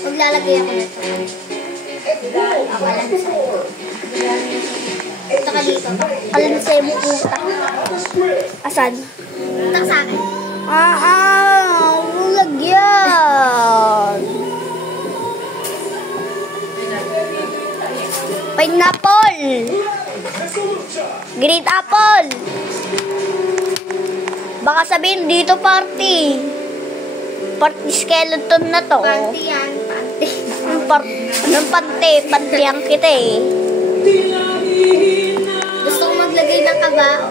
Maglalagay ako nito. Awalan sa'yo. Punta ka dito. Alam sa'yo mo puta. Asan? Punta sa akin. Lagyan. Pineapple. Green apple. Baka sabihin dito party. Party skeleton na to. Panty yan, panty. Anong panty? Panty ang kita eh. Gusto ko maglagay ng kabao.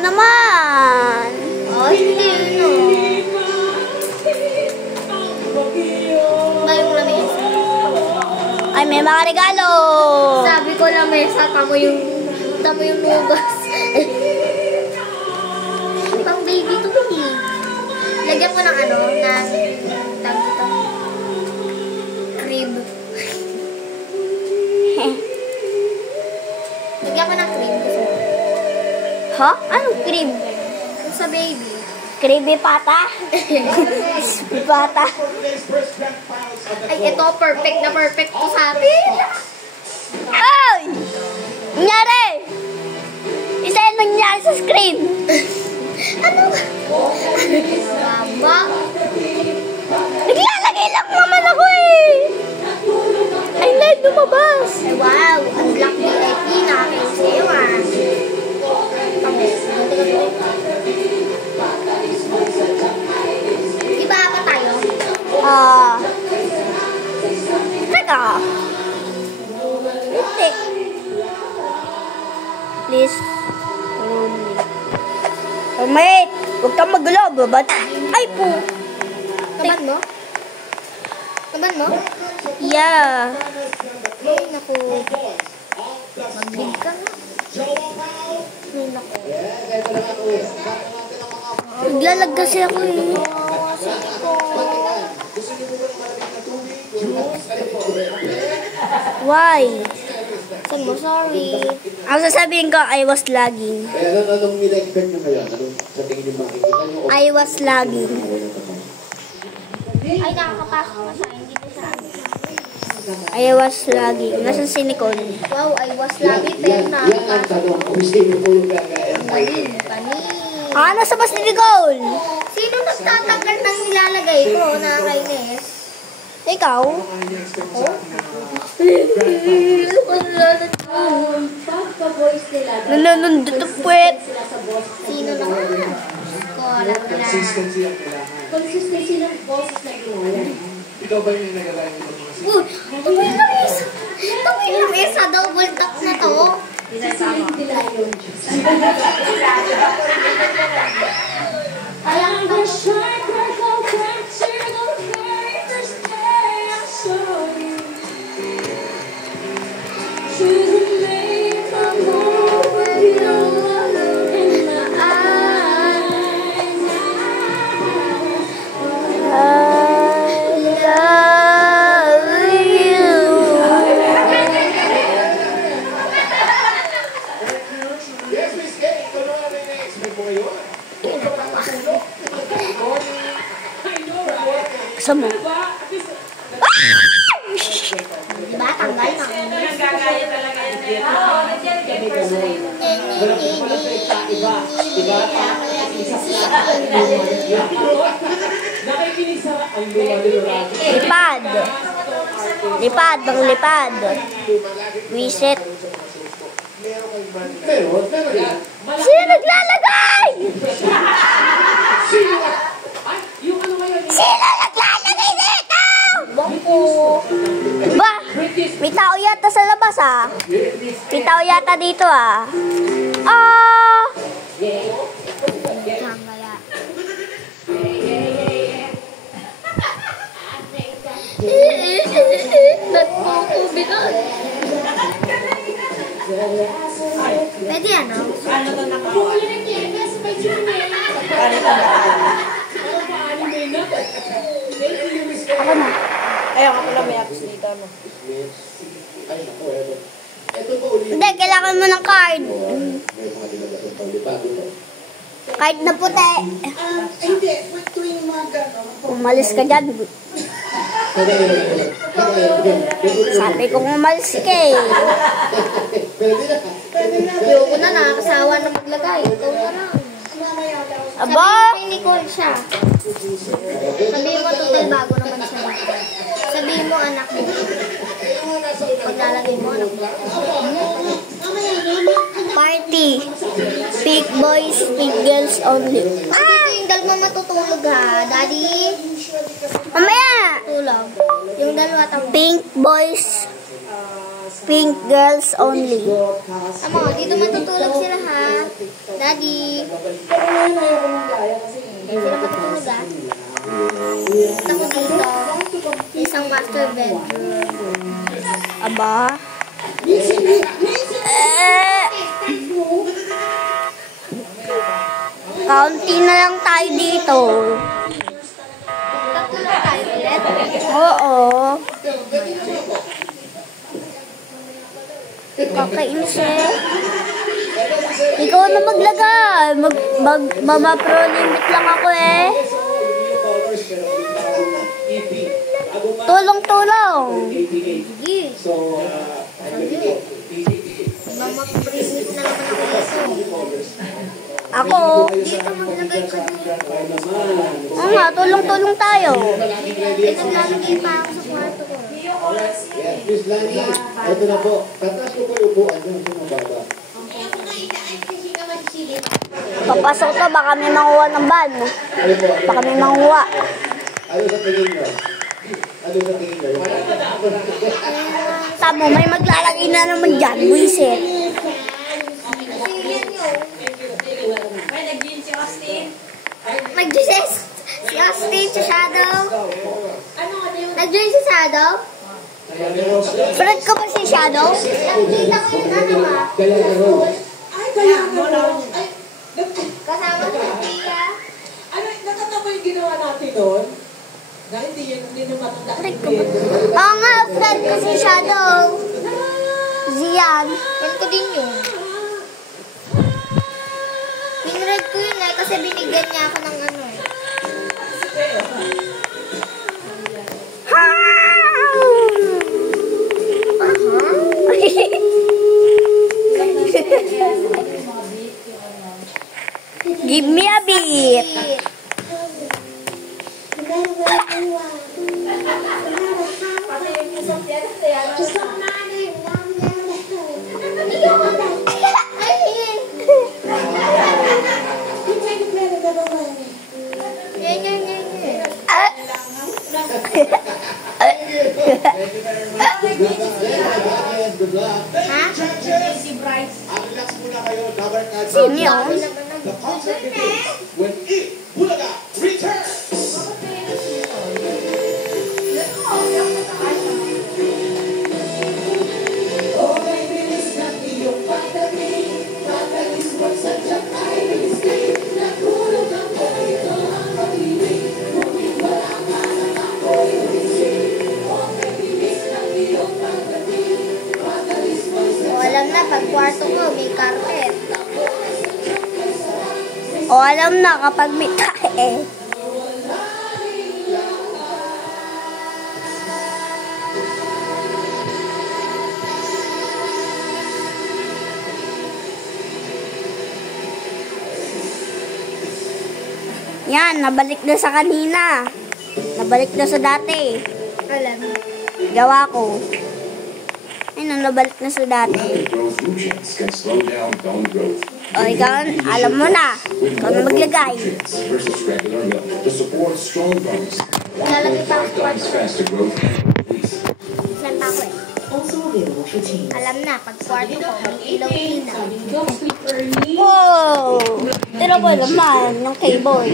Naman. Oh, hindi ano. Ba yung lamesa? Ay, may mga regalo. Sabi ko lamesa, tamo yung nugas. Pang baby to eh. Lagyan mo ng ano, ng crib. Lagyan ko ng crib. Ha? Anong cream? Yung sa baby. Creamy pata? Pata. Ay, ito, perfect na perfect to sa atin. Ay! Nangyari! Isa yung nangyari sa screen. Ano? Mama. Naglalagay lang naman ako eh. Ay, live lumabas. Ay, wow. Unlock VIP na kayo sa'yo ah. Iba pa tayo? Teka. Hindi. Please. Mate, huwag kang magulo. Babat. Ay po. Taban mo? Taban mo? Yeah. Ay, naku. Magbig ka nga. Ay, naku. Naglalag kasi ako eh. Why? Sabi mo, sorry. Ang sasabihin ko, I was lagging. Kaya anong nila-expect nyo ngayon? Anong sa tingin nyo makikita nyo? I was lagging. Ay, nakakapasok na siya. Hindi ko siya. I was lagging. Nasaan si Nicole? Wow, I was lucky pero Yan ang tanong. Kung sino po yung gagaya. Panin. Ah, nasa ba si Nicole? Sino nagtatanggal ng nilalagay ko na kainis? Ikaw? Nananundot ang puwet. Sino naman? Ko, alam ko na. Consistency ang kailangan. Consistency ng boses na ginawa. Ikaw ba yung nagagaya nyo mga Uy, tuwing lang isa. Tuwing lang isa. Double tap na to. Sisiling nila yun. Kaya nga. Yes, Miss Kay. Ito na ang na-expect mo ngayon. Asa mo? Diba? Tanggal na. Nagagaya talaga yan eh. Oo, nandiyan yung person na yun. Lipad. Lipad, bang lipad. Wisit. Meron yan. Sino naglalagay? Sino naglalagay dito? Bangko. Ba? May tao yata sa labas ah. May tao yata dito ah. Ah! Tangala. Nagpukubinan. Pwede ano? Ano to naka? Ako na. Ayaw ka pala may apps dito. Ano? Ay, naku, eto. Ito po ulit. Hindi, kailangan mo ng card. May mga dinadala pang lipad ito. Card na puti. Hindi, tuwing mga gano'n. Umalis ka dyan. Sabi ko umalis ka eh. Ayoko na, nakakasawa na maglagay. Ikaw na lang. Aba? Sabihin kay Nicole siya. Sabihin mo, total bago naman siya. Sabihin mo, anak mo. Paglalagay mo, anak mo. Party. Big boys, big girls only. Ah! Yung dalawa matutulog ha, Daddy. Mamaya! Tulog. Yung dalawa tapos. Pink boys, pink girls only. Amo, dito matutulog sila ha. Daddy. Sila matutulog ha. Tapos dito, isang master bedroom. Aba? Kaunti na lang tayo dito. Kakainis eh. Ikaw na maglagay. Mama-pro limit lang ako eh. Tulong-tulong. Sige. Mama-pro limit na naman ako dito. Ako. Dito maglagay ka dito. Oo nga, tulong-tulong tayo. Naglalagay pa ako sa kwarto ko. Yes, Miss Lani, ito na po. Tatas ko po yung upuan dyan sa mababa. Papasok to, baka may manguha ng ban. Baka may manguha. Ano sa tingin nyo? Ano sa tingin nyo? Tamo, may maglalagay na naman dyan. Buisit. May nag-gin si Austin. Nag-join si Austin sa Shadow. Nag-join si Shadow? Friend ko ba si Shadow? Nakita ko yung ano ba? Ay, kaya gano'n. Ay, Kasama ko si Tia. ano, nakatama yung ginawa natin doon? Na hindi nyo matanda. Oo nga, friend ko si Shadow. Zian. Friend ko din yun. Pinread ko yun eh, kasi binigyan niya ako ng ano eh. Give me a beat. Good luck. Ha? Relax muna kayo. Sino yun? The concert begins when Bulaga returns. Alam na, pag kwarto ko, may carpet. O alam na kapag may tae. Yan, nabalik na sa kanina. Nabalik na sa dati. Alam. Gawa ko. Ayun, nabalik na sa dati. O, ikaw, alam mo na. Ikaw na maglagay. Lalagay pa ako sa kwarto. Saan pa ako eh? Alam na, pag kwarto ko, may ilaw-ilaw. Wow! Tira mo naman ng cable.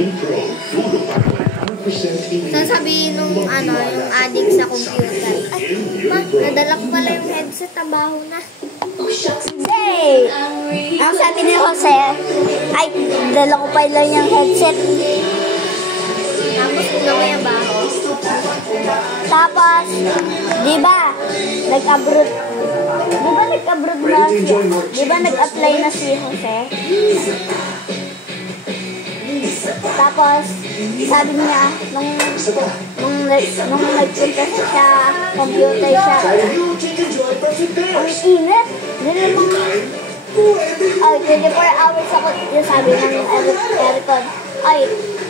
Sasabihin nung ano, yung addict sa computer. Ay, ma, nadala ko pala yung headset, tabaho na. Hey! Ang sabi ni Jose, ay, dala ko pa lang yung headset. Tapos una ko yung baho. Tapos, di ba, nag-abroad na siya? Di ba nag-apply na si Jose? Tapos, sabi niya, nung nagpunta siya, computer siya, ang init. Ay, 24 hours ako, yung sabi ng aircon. Ay,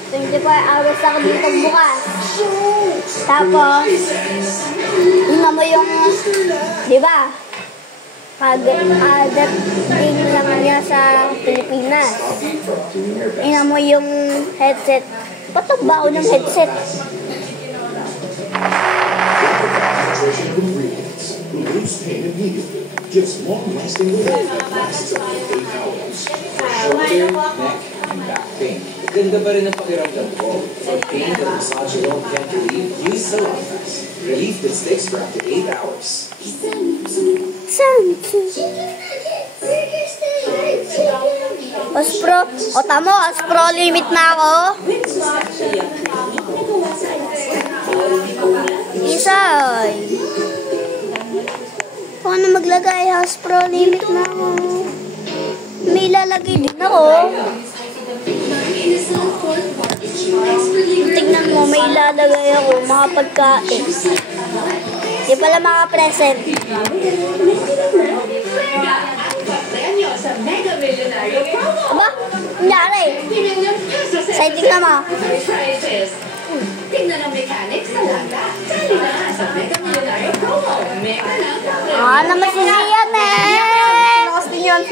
24 hours ako dito bukas. Tapos, yun mo yung, di ba? Pag-dating lang niya sa Pilipinas. Ina mo yung headset. Patog ba ako ng headset? Gives long-lasting relief that lasts up to 8 hours. Shoulder, neck, and back pain. Ganda pa rin ang pakiramdam ko. For pain that massage alone can't relieve, use Salonfast. Relief that sticks for up to 8 hours. Ospro, o tamo, Ospro limit na ako. Isay. Kung ano maglagay. House Pro limit na ako. May lalagay din ako. Tingnan mo, may lalagay ako. Mga pagkain. Di pala mga present. Aba, nangyari. Exciting naman. Tingnan ang mechanics sa lata. Sali na sa Mega Millionaire Promo. Mega lang. Naman si Zian eh. Austin yun.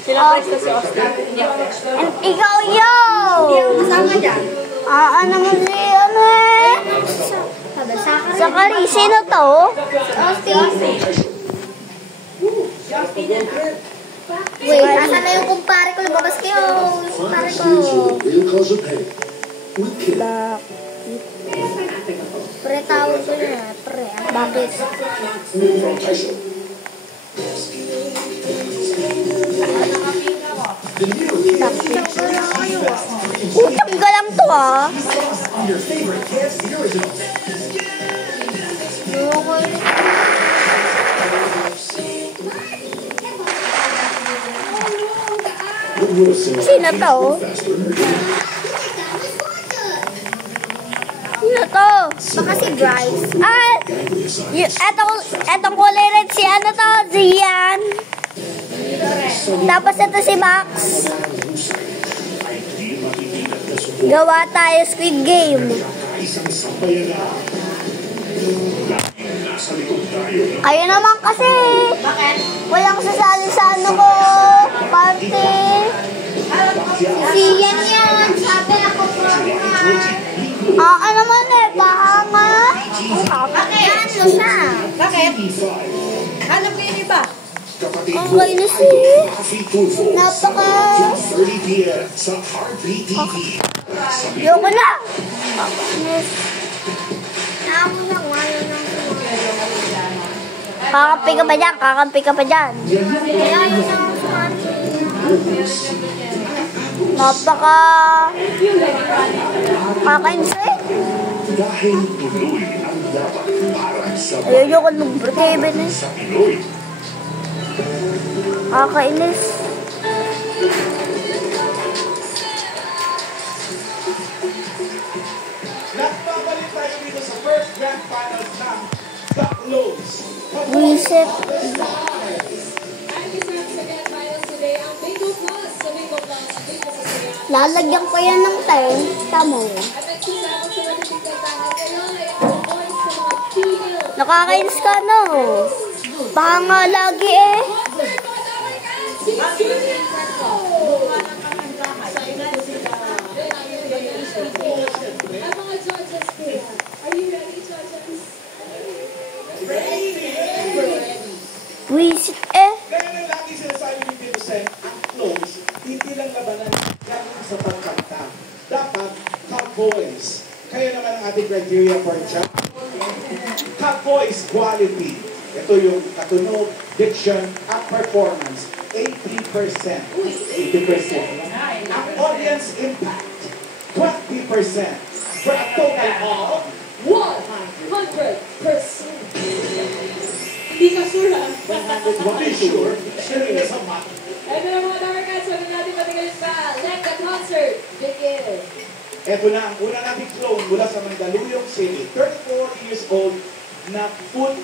Sila Bryce na si Austin. And ikaw, yo! Kasama dyan. Naman si Zian eh. Sakari, sino to? Austin. Wait, asan na yung kumpare ko? Lumabas kayo. Kumpare ko. Pre, tawag ko niya. Pre, bakit? Utang ka lang to ah. Sino to? Sino to? Baka si Bryce. Etong kulay red si ano to? Zian. Tapos ito si Max. Gawa tayo Squid Game. Kayo naman kasi. Bakit? Walang sasali sa ano ko. Party. Si Yan yan. Sabi ako po. Naman eh. Baka nga. Bakit? Ano siya? Bakit? Hanap ko yung iba. Ang kainis eh. Napaka. Yoko na. Ako na. Wala nang Kakampi ka pa dyan. Kakampi ka pa dyan. Wala yun ang Napaka. Kakainis eh. Dahil tuloy ang dapat para sa Ayoko mag-Kevin eh. Kakainis. Nagbabalik tayo dito sa first grand finals ng The Close. Wisit. Lalagyan ko yan ng time. Tamo. Nakakainis ka no. Baka nga lagi eh. Wisit eh. Kaya nang lagi sinasabi ni Tito Sen, ang close, hindi lang labanan yan sa pagkanta. Dapat top voice. Kaya naman ang ating criteria for job. Top voice quality. Ito yung katunog, diction, at performance. 80%. 80%. Ang audience impact. 20%. For a total of 100%. Hindi ka sure ha? 100%. Sure. Sure is a month. Ito na mga Tower Cats, huwag natin patigalin pa. Let the concert begin. Ito na ang una nating clone mula sa Mandaluyong City. 34 years old na food